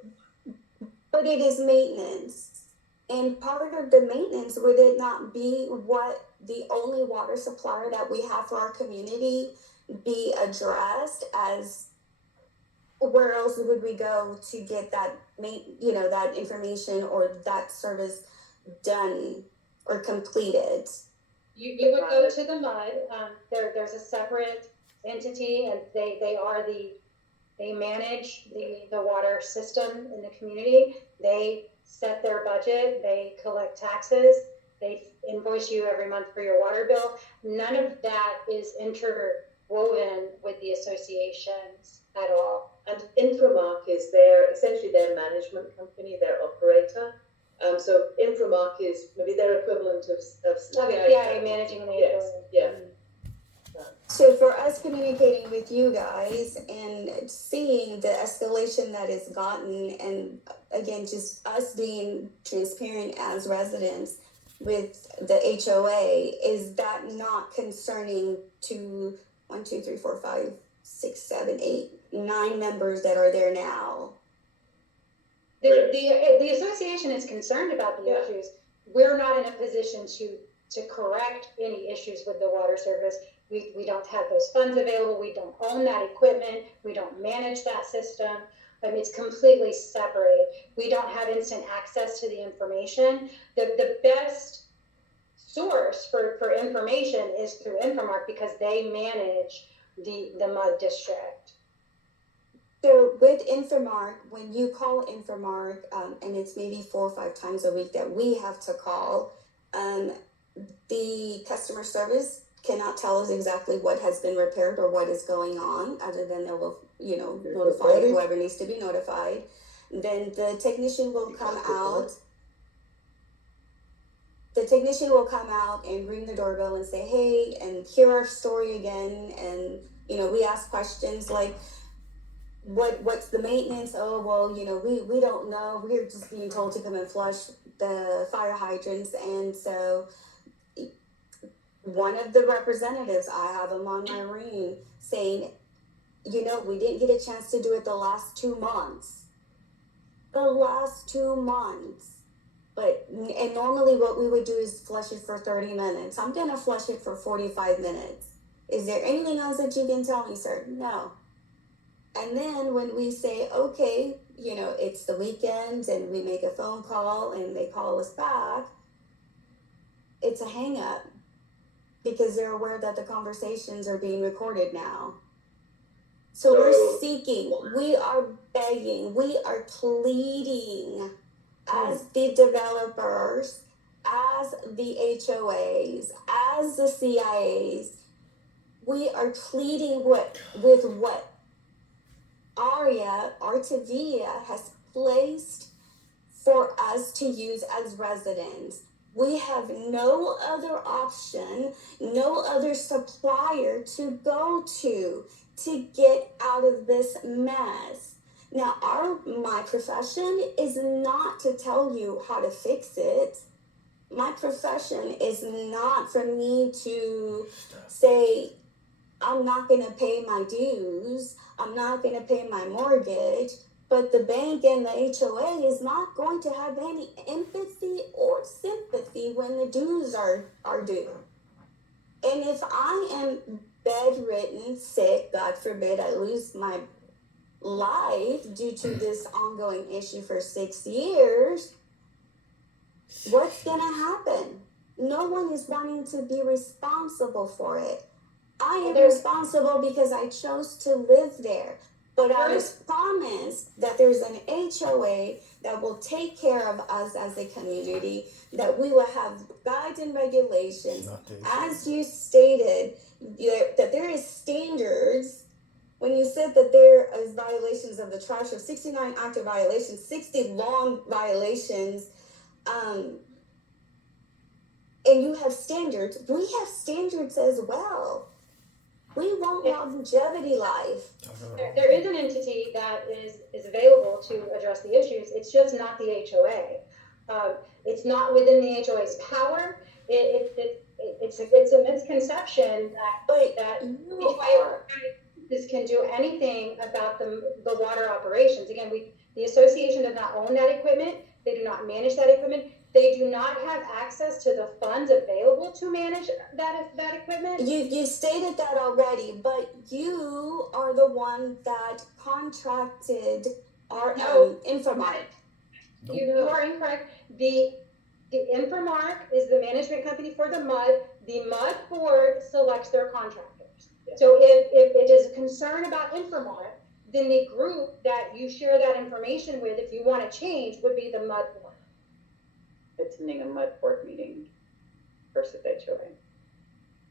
But it is maintenance. And part of the maintenance, would it not be what the only water supplier that we have for our community be addressed as? Where else would we go to get that, that information or that service done or completed? You would go to the mud. There's a separate entity, and they manage the water system in the community. They set their budget, they collect taxes, they invoice you every month for your water bill. None of that is interwoven with the associations at all. And Inframark is essentially their management company, their operator. So Inframark is maybe their equivalent of CIA managing the Yes, yeah. So for us communicating with you guys and seeing the escalation that it's gotten, and again, just us being transparent as residents with the HOA, is that not concerning to 1, 2, 3, 4, 5, 6, 7, 8, 9 members that are there now? The association is concerned about the issues. We're not in a position to correct any issues with the water service. We don't have those funds available. We don't own that equipment. We don't manage that system. I mean, it's completely separated. We don't have instant access to the information. The best source for information is through Infomark because they manage the MUD district. So with Infomark, when you call Infomark, and it's maybe 4 or 5 times a week that we have to call, the customer service cannot tell us exactly what has been repaired or what is going on, other than they will, notify whoever needs to be notified. Then the technician will come out. The technician will come out and ring the doorbell and say, hey, and hear our story again. And, we ask questions like, what's the maintenance? Oh, well, we don't know. We're just being told to come and flush the fire hydrants. And so one of the representatives, I have them on my ring, saying, we didn't get a chance to do it the last 2 months. The last 2 months. And normally what we would do is flush it for 30 minutes. I'm going to flush it for 45 minutes. Is there anything else that you can tell me, sir? No. And then when we say, okay, it's the weekend and we make a phone call and they call us back, it's a hang up because they're aware that the conversations are being recorded now. So we're seeking, we are begging, we are pleading as the developers, as the HOAs, as the CIAs, we are pleading with what Artavia has placed for us to use as residents. We have no other option, no other supplier to go to get out of this mess. Now, my profession is not to tell you how to fix it. My profession is not for me to say, I'm not going to pay my dues. I'm not going to pay my mortgage. But the bank and the HOA is not going to have any empathy or sympathy when the dues are due. And if I am bedridden, sick, God forbid I lose my life due to this ongoing issue for 6 years, what's going to happen? No one is wanting to be responsible for it. I am responsible because I chose to live there. But I was promised that there's an HOA that will take care of us as a community, that we will have guides and regulations. As you stated, that there is standards. When you said that there is violations of the trash of 69 active violations, 60 long violations, and you have standards, we have standards as well. We want longevity life. There is an entity that is available to address the issues. It's just not the HOA. It's not within the HOA's power. It's a misconception that this can do anything about the water operations. Again, the association does not own that equipment. They do not manage that equipment. They do not have access to the funds available to manage that equipment. You stated that already, but you are the one that contracted our Infomark. You are incorrect. The Infomark is the management company for the MUD. The MUD board selects their contractors. Yeah. So if it is a concern about Infomark, then the group that you share that information with, if you want to change, would be the MUD board. attending a mud board meeting versus HOA.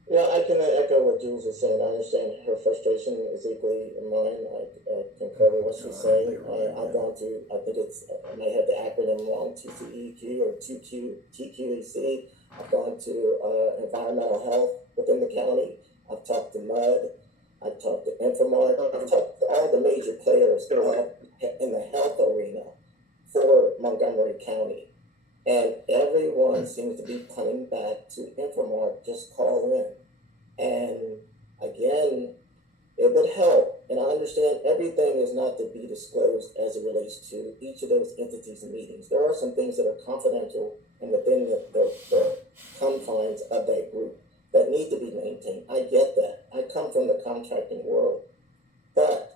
Yeah, I can echo what Jules is saying. I understand her frustration is equally mine. I concur with what she's saying. I've gone to, I think I may have the acronym wrong, TCEQ or TQEC. I've gone to environmental health within the county. I've talked to MUD. I've talked to Infomart. I've talked to all the major players in the health arena for Montgomery County. And everyone seems to be coming back to Infomart, just call in. And again, it would help. And I understand everything is not to be disclosed as it relates to each of those entities and meetings. There are some things that are confidential and within the confines of that group that need to be maintained. I get that. I come from the contracting world. But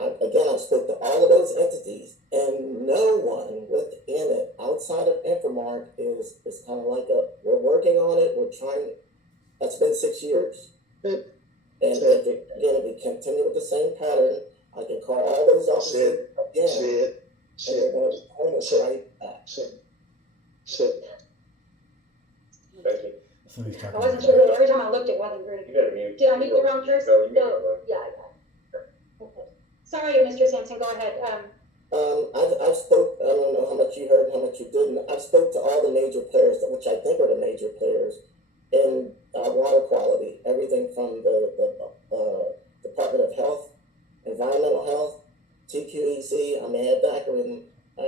I spoke to all of those entities, and no one within it, outside of Infomart, is kind of like we're working on it, we're trying. That's been 6 years. And if we continue with the same pattern, I can call all those officers again, and they're going to point us right back. Thank you. I wasn't sure, really. Every time I looked, it wasn't green. You gotta mute. Did I mute the wrong person? No, you No, yeah, I got it. Okay. Sorry, Mr. Sampson, go ahead. I've spoke, I don't know how much you heard and how much you didn't. I've spoke to all the major players, which I think are the major players in water quality, everything from the Department of Health, Environmental Health, TQEC, I may have the acronym, I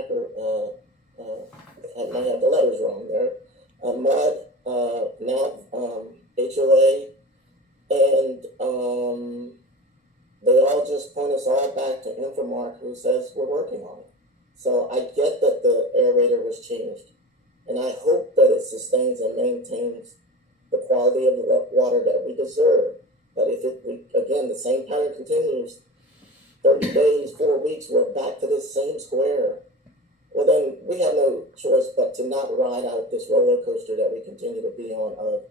might have the letters wrong there, MUD, now HOA, and they all just point us all back to Infomart, who says we're working on it. So I get that the aerator was changed, and I hope that it sustains and maintains the quality of the water that we deserve. But if again, the same pattern continues, 30 days, 4 weeks, we're back to this same square. Well, then we have no choice but to not ride out this roller coaster that we continue to be on of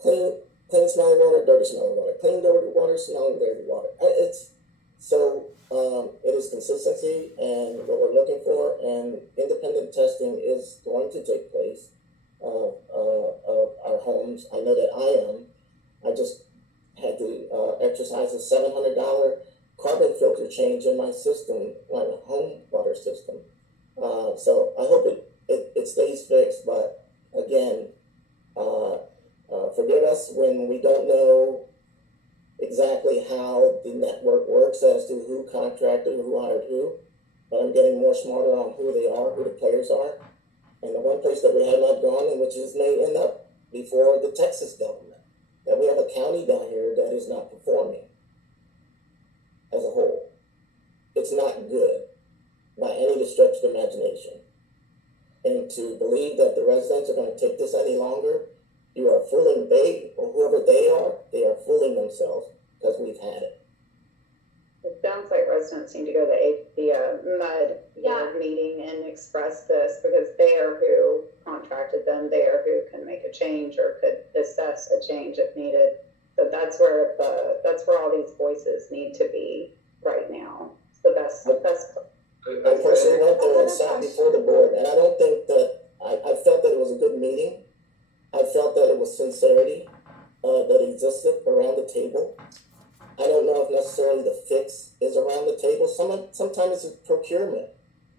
clean smelling water, dirty smelling water, clean dirty water, smelling dirty water. It is consistency and what we're looking for, and independent testing is going to take place of our homes. I know that I am. I just had to exercise a $700 carbon filter change in my system, my home water system. So I hope it stays fixed, but again, forgive us when we don't know exactly how the network works as to who contracted, who hired who, but I'm getting more smarter on who they are, who the players are. And the one place that we have not gone, and which is may end up before the Texas government, that we have a county down here that is not performing as a whole. It's not good by any stretch of imagination. And to believe that the residents are going to take this any longer, you are fooling or whoever they are fooling themselves, because we've had it. The downsite residents need to go to the MUD board meeting and express this, because they are who contracted them, they are who can make a change or could assess a change if needed. So that's where all these voices need to be right now. It's the best. I personally went there and sat before the board, and I don't think that I felt that it was a good meeting. I felt that it was sincerity that existed around the table. I don't know if necessarily the fix is around the table. Sometimes it's procurement.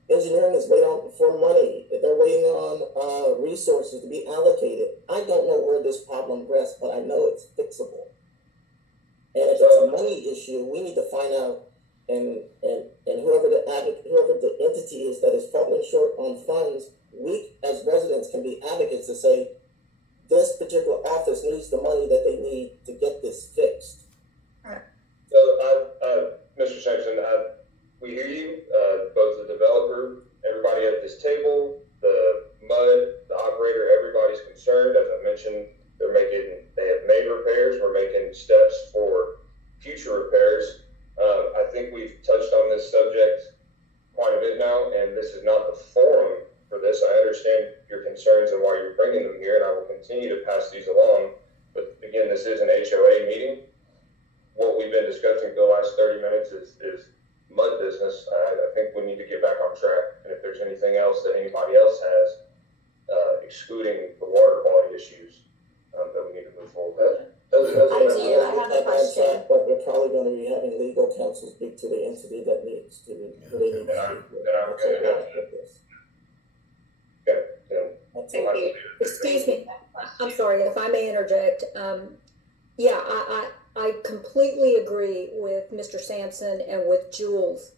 Engineering is waiting for money. They're waiting on resources to be allocated. I don't know where this problem rests, but I know it's fixable. And if it's a money issue, we need to find out, and whoever the entity is that is falling short on funds, we as residents can be advocates to say, this particular office needs the money that they need to get this fixed. So, Mr. Sampson, we hear you, both the developer, everybody at this table, the MUD, the operator, everybody's concerned. As I mentioned, they have made repairs. We're making steps for future repairs. I think we've touched on this subject quite a bit now, and this is not the forum for this. I understand your concerns and why you're bringing them here, and I will continue to pass these along. But again, this is an HOA meeting. What we've been discussing for the last 30 minutes is mud business. I think we need to get back on track. And if there's anything else that anybody else has, going to be having legal counsel speak to the entity that needs to, who they need to speak with. And I'm That's all good. I have with this. Okay, so That's Thank all. you. Excuse me, I'm sorry, if I may interject, yeah, I completely agree with Mr. Sampson and with Jules.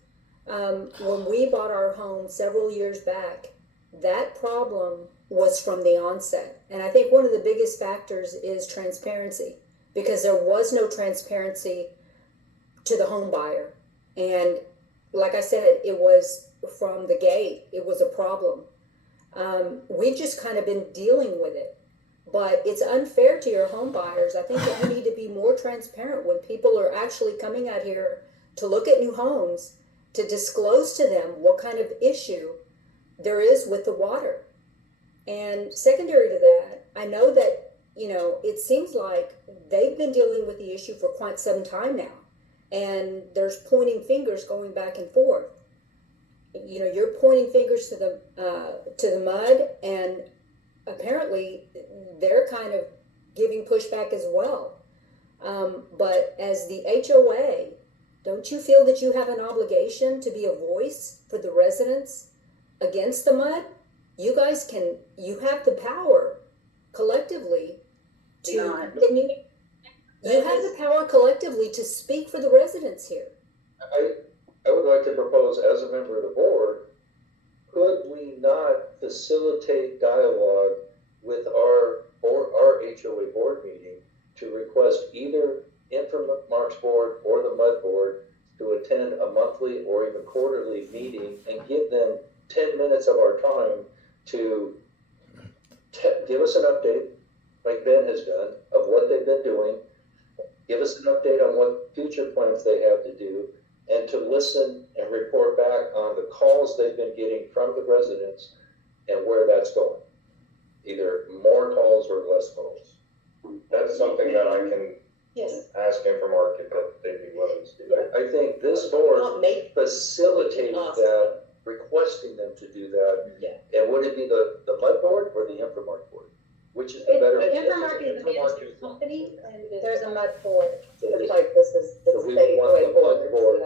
When we bought our home several years back, that problem was from the onset. And I think one of the biggest factors is transparency, because there was no transparency to the home buyer. And like I said, it was from the gate, it was a problem. We've just kind of been dealing with it. But it's unfair to your home buyers. I think that you need to be more transparent when people are actually coming out here to look at new homes, to disclose to them what kind of issue there is with the water. And secondary to that, I know that, you know, it seems like they've been dealing with the issue for quite some time now. And there's pointing fingers going back and forth. You know, you're pointing fingers to the mud, and apparently they're kind of giving pushback as well. But as the HOA, don't you feel that you have an obligation to be a voice for the residents against the mud? You guys you have the power collectively to, you have the power collectively to speak for the residents here. I would like to propose, as a member of the board, could we not facilitate dialogue with our HOA board meeting to request either Infomark's board or the MUD board to attend a monthly or even quarterly meeting and give them 10 minutes of our time to give us an update, like Ben has done, of what they've been doing, give us an update on what future plans they have to do, and to listen and report back on the calls they've been getting from the residents and where that's going. Either more calls or less calls. that's something that I can Yes. ask Infomark if they'd be willing to do that. I think this board facilitated that, requesting them to do that. Yeah. And would it be the MUD board or the Infomark board? Which is the better? Infomark is a management company, and there's a MUD board. It's like this is the So we state want the board. MUD board.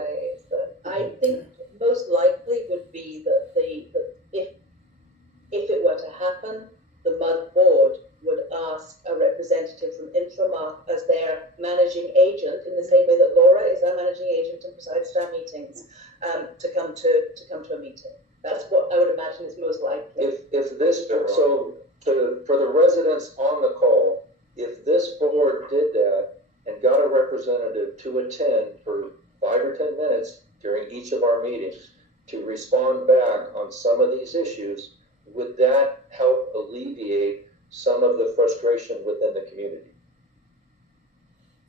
I think most likely would be that if it were to happen, the MUD board would ask a representative from Infomark as their managing agent, in the same way that Laura is our managing agent and presides at our meetings, to come to a meeting. That's what I would imagine is most likely. If this, so for the residents on the call, if this board did that and got a representative to attend for 5 or 10 minutes during each of our meetings to respond back on some of these issues, would that help alleviate some of the frustration within the community?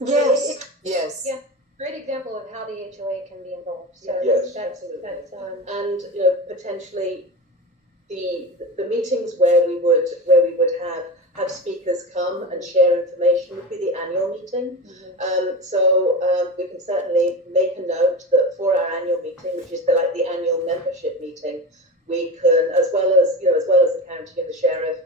Yes, yes. Yeah, great example of how the HOA can be involved. So Yes, that's And potentially the meetings where we would have speakers come and share information would be the annual meeting. So we can certainly make a note that for our annual meeting, which is the annual membership meeting, we can, as well as the county and the sheriff,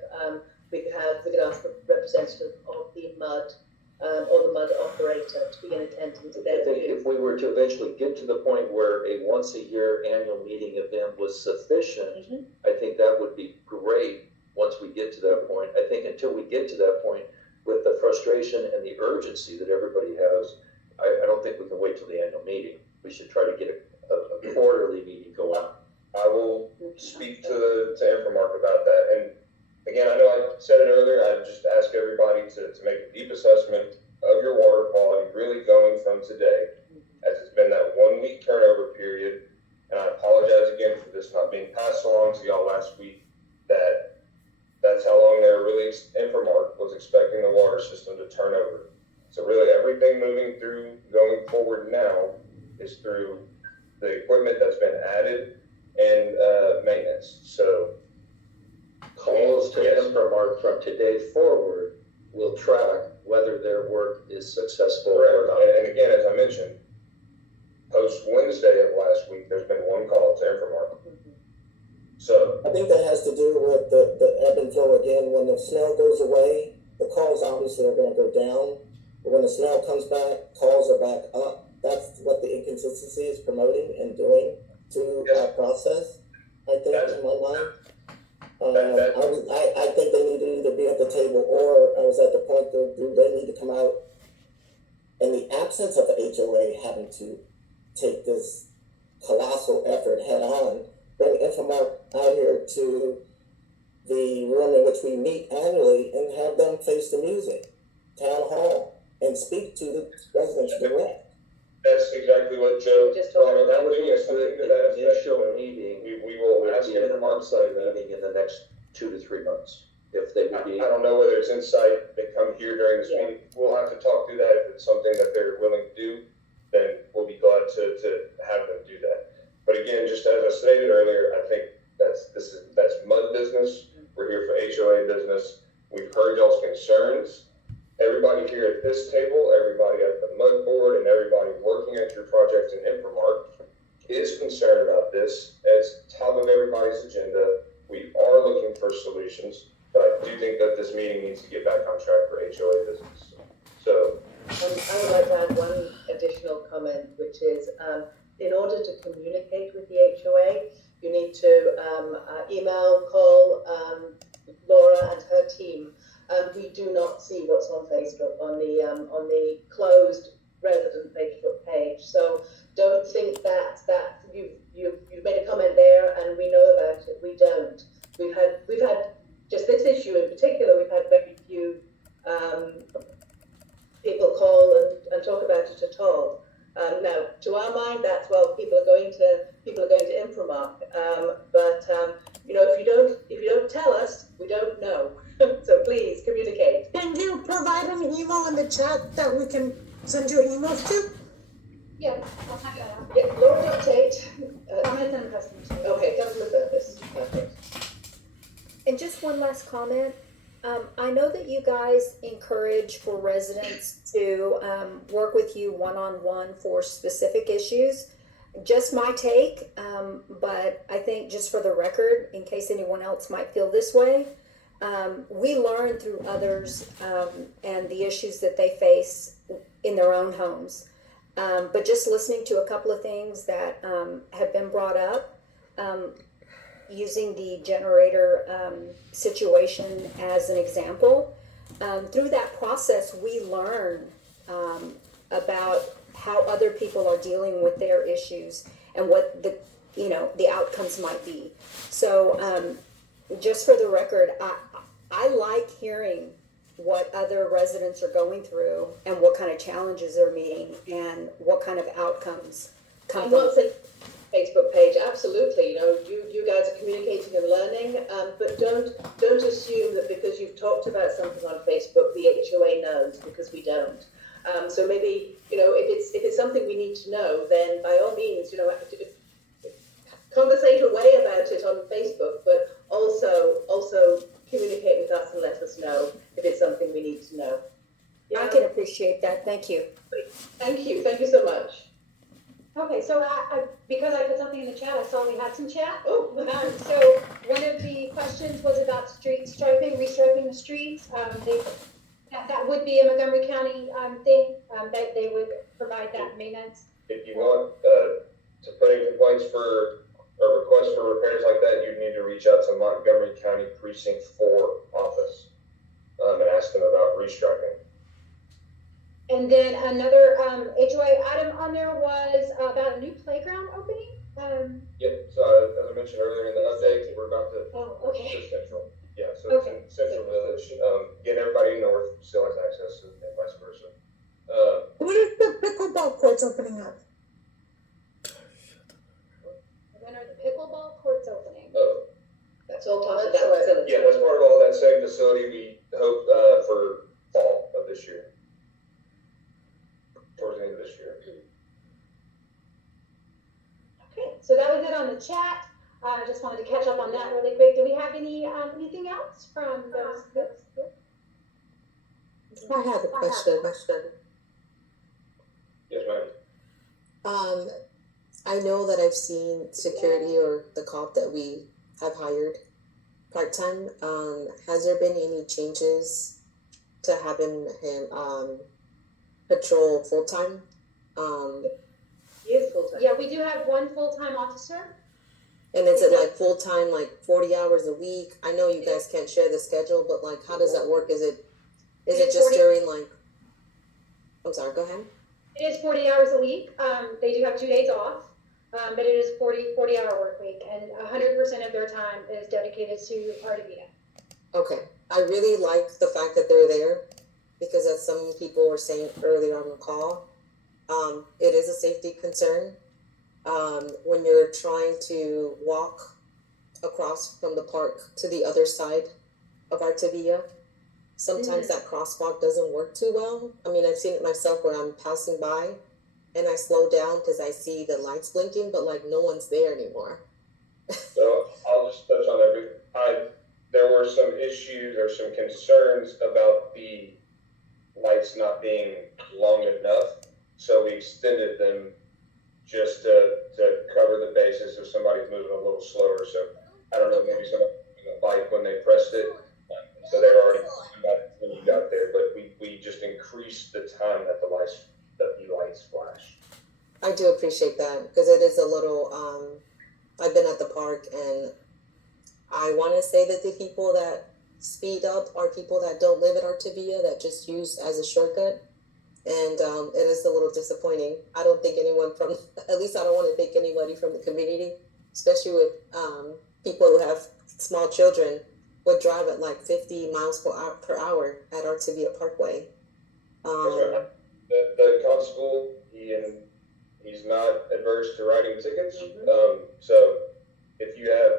we could ask a representative of the MUD or the MUD operator to begin attending to I their think if we were to eventually get to the point where a once a year annual meeting of them was sufficient, I think that would be great once we get to that point. I think until we get to that point, with the frustration and the urgency that everybody has, I don't think we can wait till the annual meeting. We should try to get a quarterly meeting going. I will speak to Infomark about that. And again, I know I said it earlier, I just ask everybody to make a deep assessment of your water quality, really going from today, as it's been that 1 week turnover period. And I apologize again for this not being passed along to y'all last week, that's how long Infomark was expecting the water system to turn over. So really everything moving through, going forward now, is through the equipment that's been added and maintenance. So calls to Infomark from today forward will track whether their work is successful or not. And again, as I mentioned, post Wednesday of last week, there's been one call to Infomark. So I think that has to do with the ebb and flow again. When the snow goes away, the calls obviously are going to go down. But when the snow comes back, calls are back up. that's what the inconsistency is promoting and doing to our process, I think, in my mind. I think they need to either be at the table, or I was at the point that they need to come out in the absence of the HOA having to take this colossal effort head on, bring Infomark out here to the room in which we meet annually and have them face the music, town hall, and speak to the residents direct. That's exactly what Joe Just brought up. That was Doing is something to that effect. initial meeting. We will ask Be an him. on-site meeting in the next 2 to 3 months, if they would be. I don't know whether it's insight, they come here during this meeting, we'll have to talk through that. If it's something that they're willing to do, then we'll be glad to have them do that. But again, just as I stated earlier, I think that's mud business. We're here for HOA business. We've heard y'all's concerns. Everybody here at this table, everybody at the mud board, and everybody working at your project in Infomark is concerned about this. It's top of everybody's agenda. We are looking for solutions, but I do think that this meeting needs to get back on track for HOA business. So I would like to add one additional comment, which is in order to communicate with the HOA, you need to email, call Laura and her team. We do not see what's on Facebook on the closed resident Facebook page. So don't think that you've made a comment there and we know about it. We don't. We've had just this issue in particular. We've had very few people call and talk about it at all. Now, to our mind, that's people are going to Infomark. But if you don't tell us, we don't know. So please communicate. Can you provide an email in the chat that we can send your emails to? Yeah, I'll have that out. Yeah, Laura.Tate. Comments and customer service. Okay, customer service. Perfect. And just one last comment. I know that you guys encourage for residents to work with you one-on-one for specific issues. Just my take, but I think just for the record, in case anyone else might feel this way, we learn through others and the issues that they face in their own homes. But just listening to a couple of things that have been brought up, using the generator situation as an example, through that process, we learn about how other people are dealing with their issues and what the outcomes might be. So just for the record, I like hearing what other residents are going through and what kind of challenges they're meeting and what kind of outcomes come I'm from not saying Facebook page, absolutely. You guys are communicating and learning, but don't assume that because you've talked about something on Facebook, the HOA knows, because we don't. So maybe if it's something we need to know, then by all means, conversate away about it on Facebook, but also communicate with us and let us know if it's something we need to know. Yeah. I can appreciate that. Thank you. Thank you so much. Okay, so because I put something in the chat, I saw we had some chat. Oh. So one of the questions was about street striping, restriping the streets. That would be a Montgomery County thing. They would provide that maintenance. if you want to put in complaints for or requests for repairs like that, you need to reach out to Montgomery County Precinct 4 office and ask them about restriping. And then another HOA item on there was about a new playground opening. Yep, so as I mentioned earlier in the update, we're about to to Central. Yeah, so it's in Central Village. Again, everybody in North still has access and vice versa. When is the pickleball courts opening up? When are the pickleball courts opening? That's all part of that facility. Yeah, that's part of all that same facility. We hope for fall of this year. Towards the end of this year. Okay, so that was it on the chat. I just wanted to catch up on that really quick. Do we have anything else from those? I have a question. Yes, ma'am. I know that I've seen security or the cop that we have hired part-time. Has there been any changes to having him patrol full-time He is full-time. Yeah, we do have one full-time officer. And is it like full-time, like 40 hours a week? I know you guys can't share the schedule, but like, how does that work? Is it just 40 during like, I'm sorry, go ahead. It is 40 hours a week. They do have 2 days off, but it is 40-hour work week, and 100% of their time is dedicated to Artavia. Okay, I really like the fact that they're there, because as some people were saying earlier on the call, it is a safety concern. When you're trying to walk across from the park to the other side of Artavia, sometimes that crosswalk doesn't work too well. I mean, I've seen it myself where I'm passing by and I slow down because I see the lights blinking, but like no one's there anymore. So I'll just touch on that. There were some issues or some concerns about the lights not being long enough, so we extended them just to cover the basis if somebody's moving a little slower. So I don't know, maybe somebody on the bike when they pressed it, so they're already when you got there. But we just increased the time that the lights flash. I do appreciate that, because it is a little. I've been at the park, and I want to say that the people that speed up are people that don't live at Artavia, that just use as a shortcut. And it is a little disappointing. I don't think anyone from, at least I don't want to think anybody from the community, especially with people who have small children, would drive at like 50 miles per hour at Artavia Parkway. The constable, he's not adverse to writing tickets. So if you have,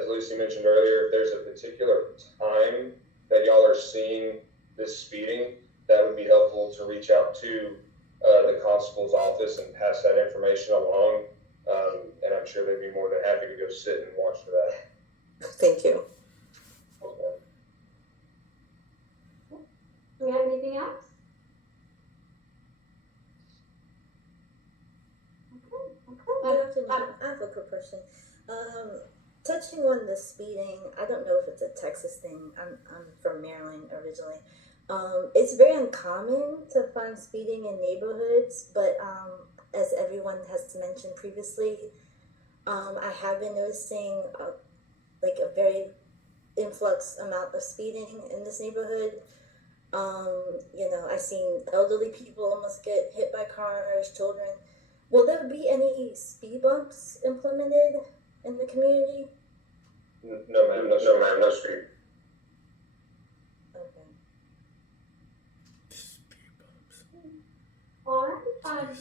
as Lucy mentioned earlier, if there's a particular time that y'all are seeing this speeding, that would be helpful to reach out to the constable's office and pass that information along. And I'm sure they'd be more than happy to go sit and watch for that. Thank you. Do we have anything else? I have a quick question. Touching on the speeding, I don't know if it's a Texas thing. I'm from Maryland originally. It's very uncommon to find speeding in neighborhoods, but as everyone has mentioned previously, I have been noticing like a very influx amount of speeding in this neighborhood. I've seen elderly people almost get hit by cars, children. Will there be any speed bumps implemented in the community? No, ma'am, no speed. Okay. All right.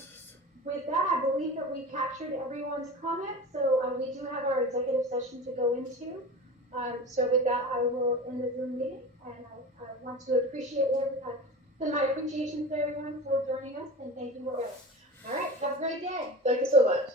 With that, I believe that we captured everyone's comments. So we do have our executive session to go into. So with that, I will end the Zoom meeting, and I want to send my appreciation to everyone for joining us, and thank you all. All right, have a great day. Thank you so much.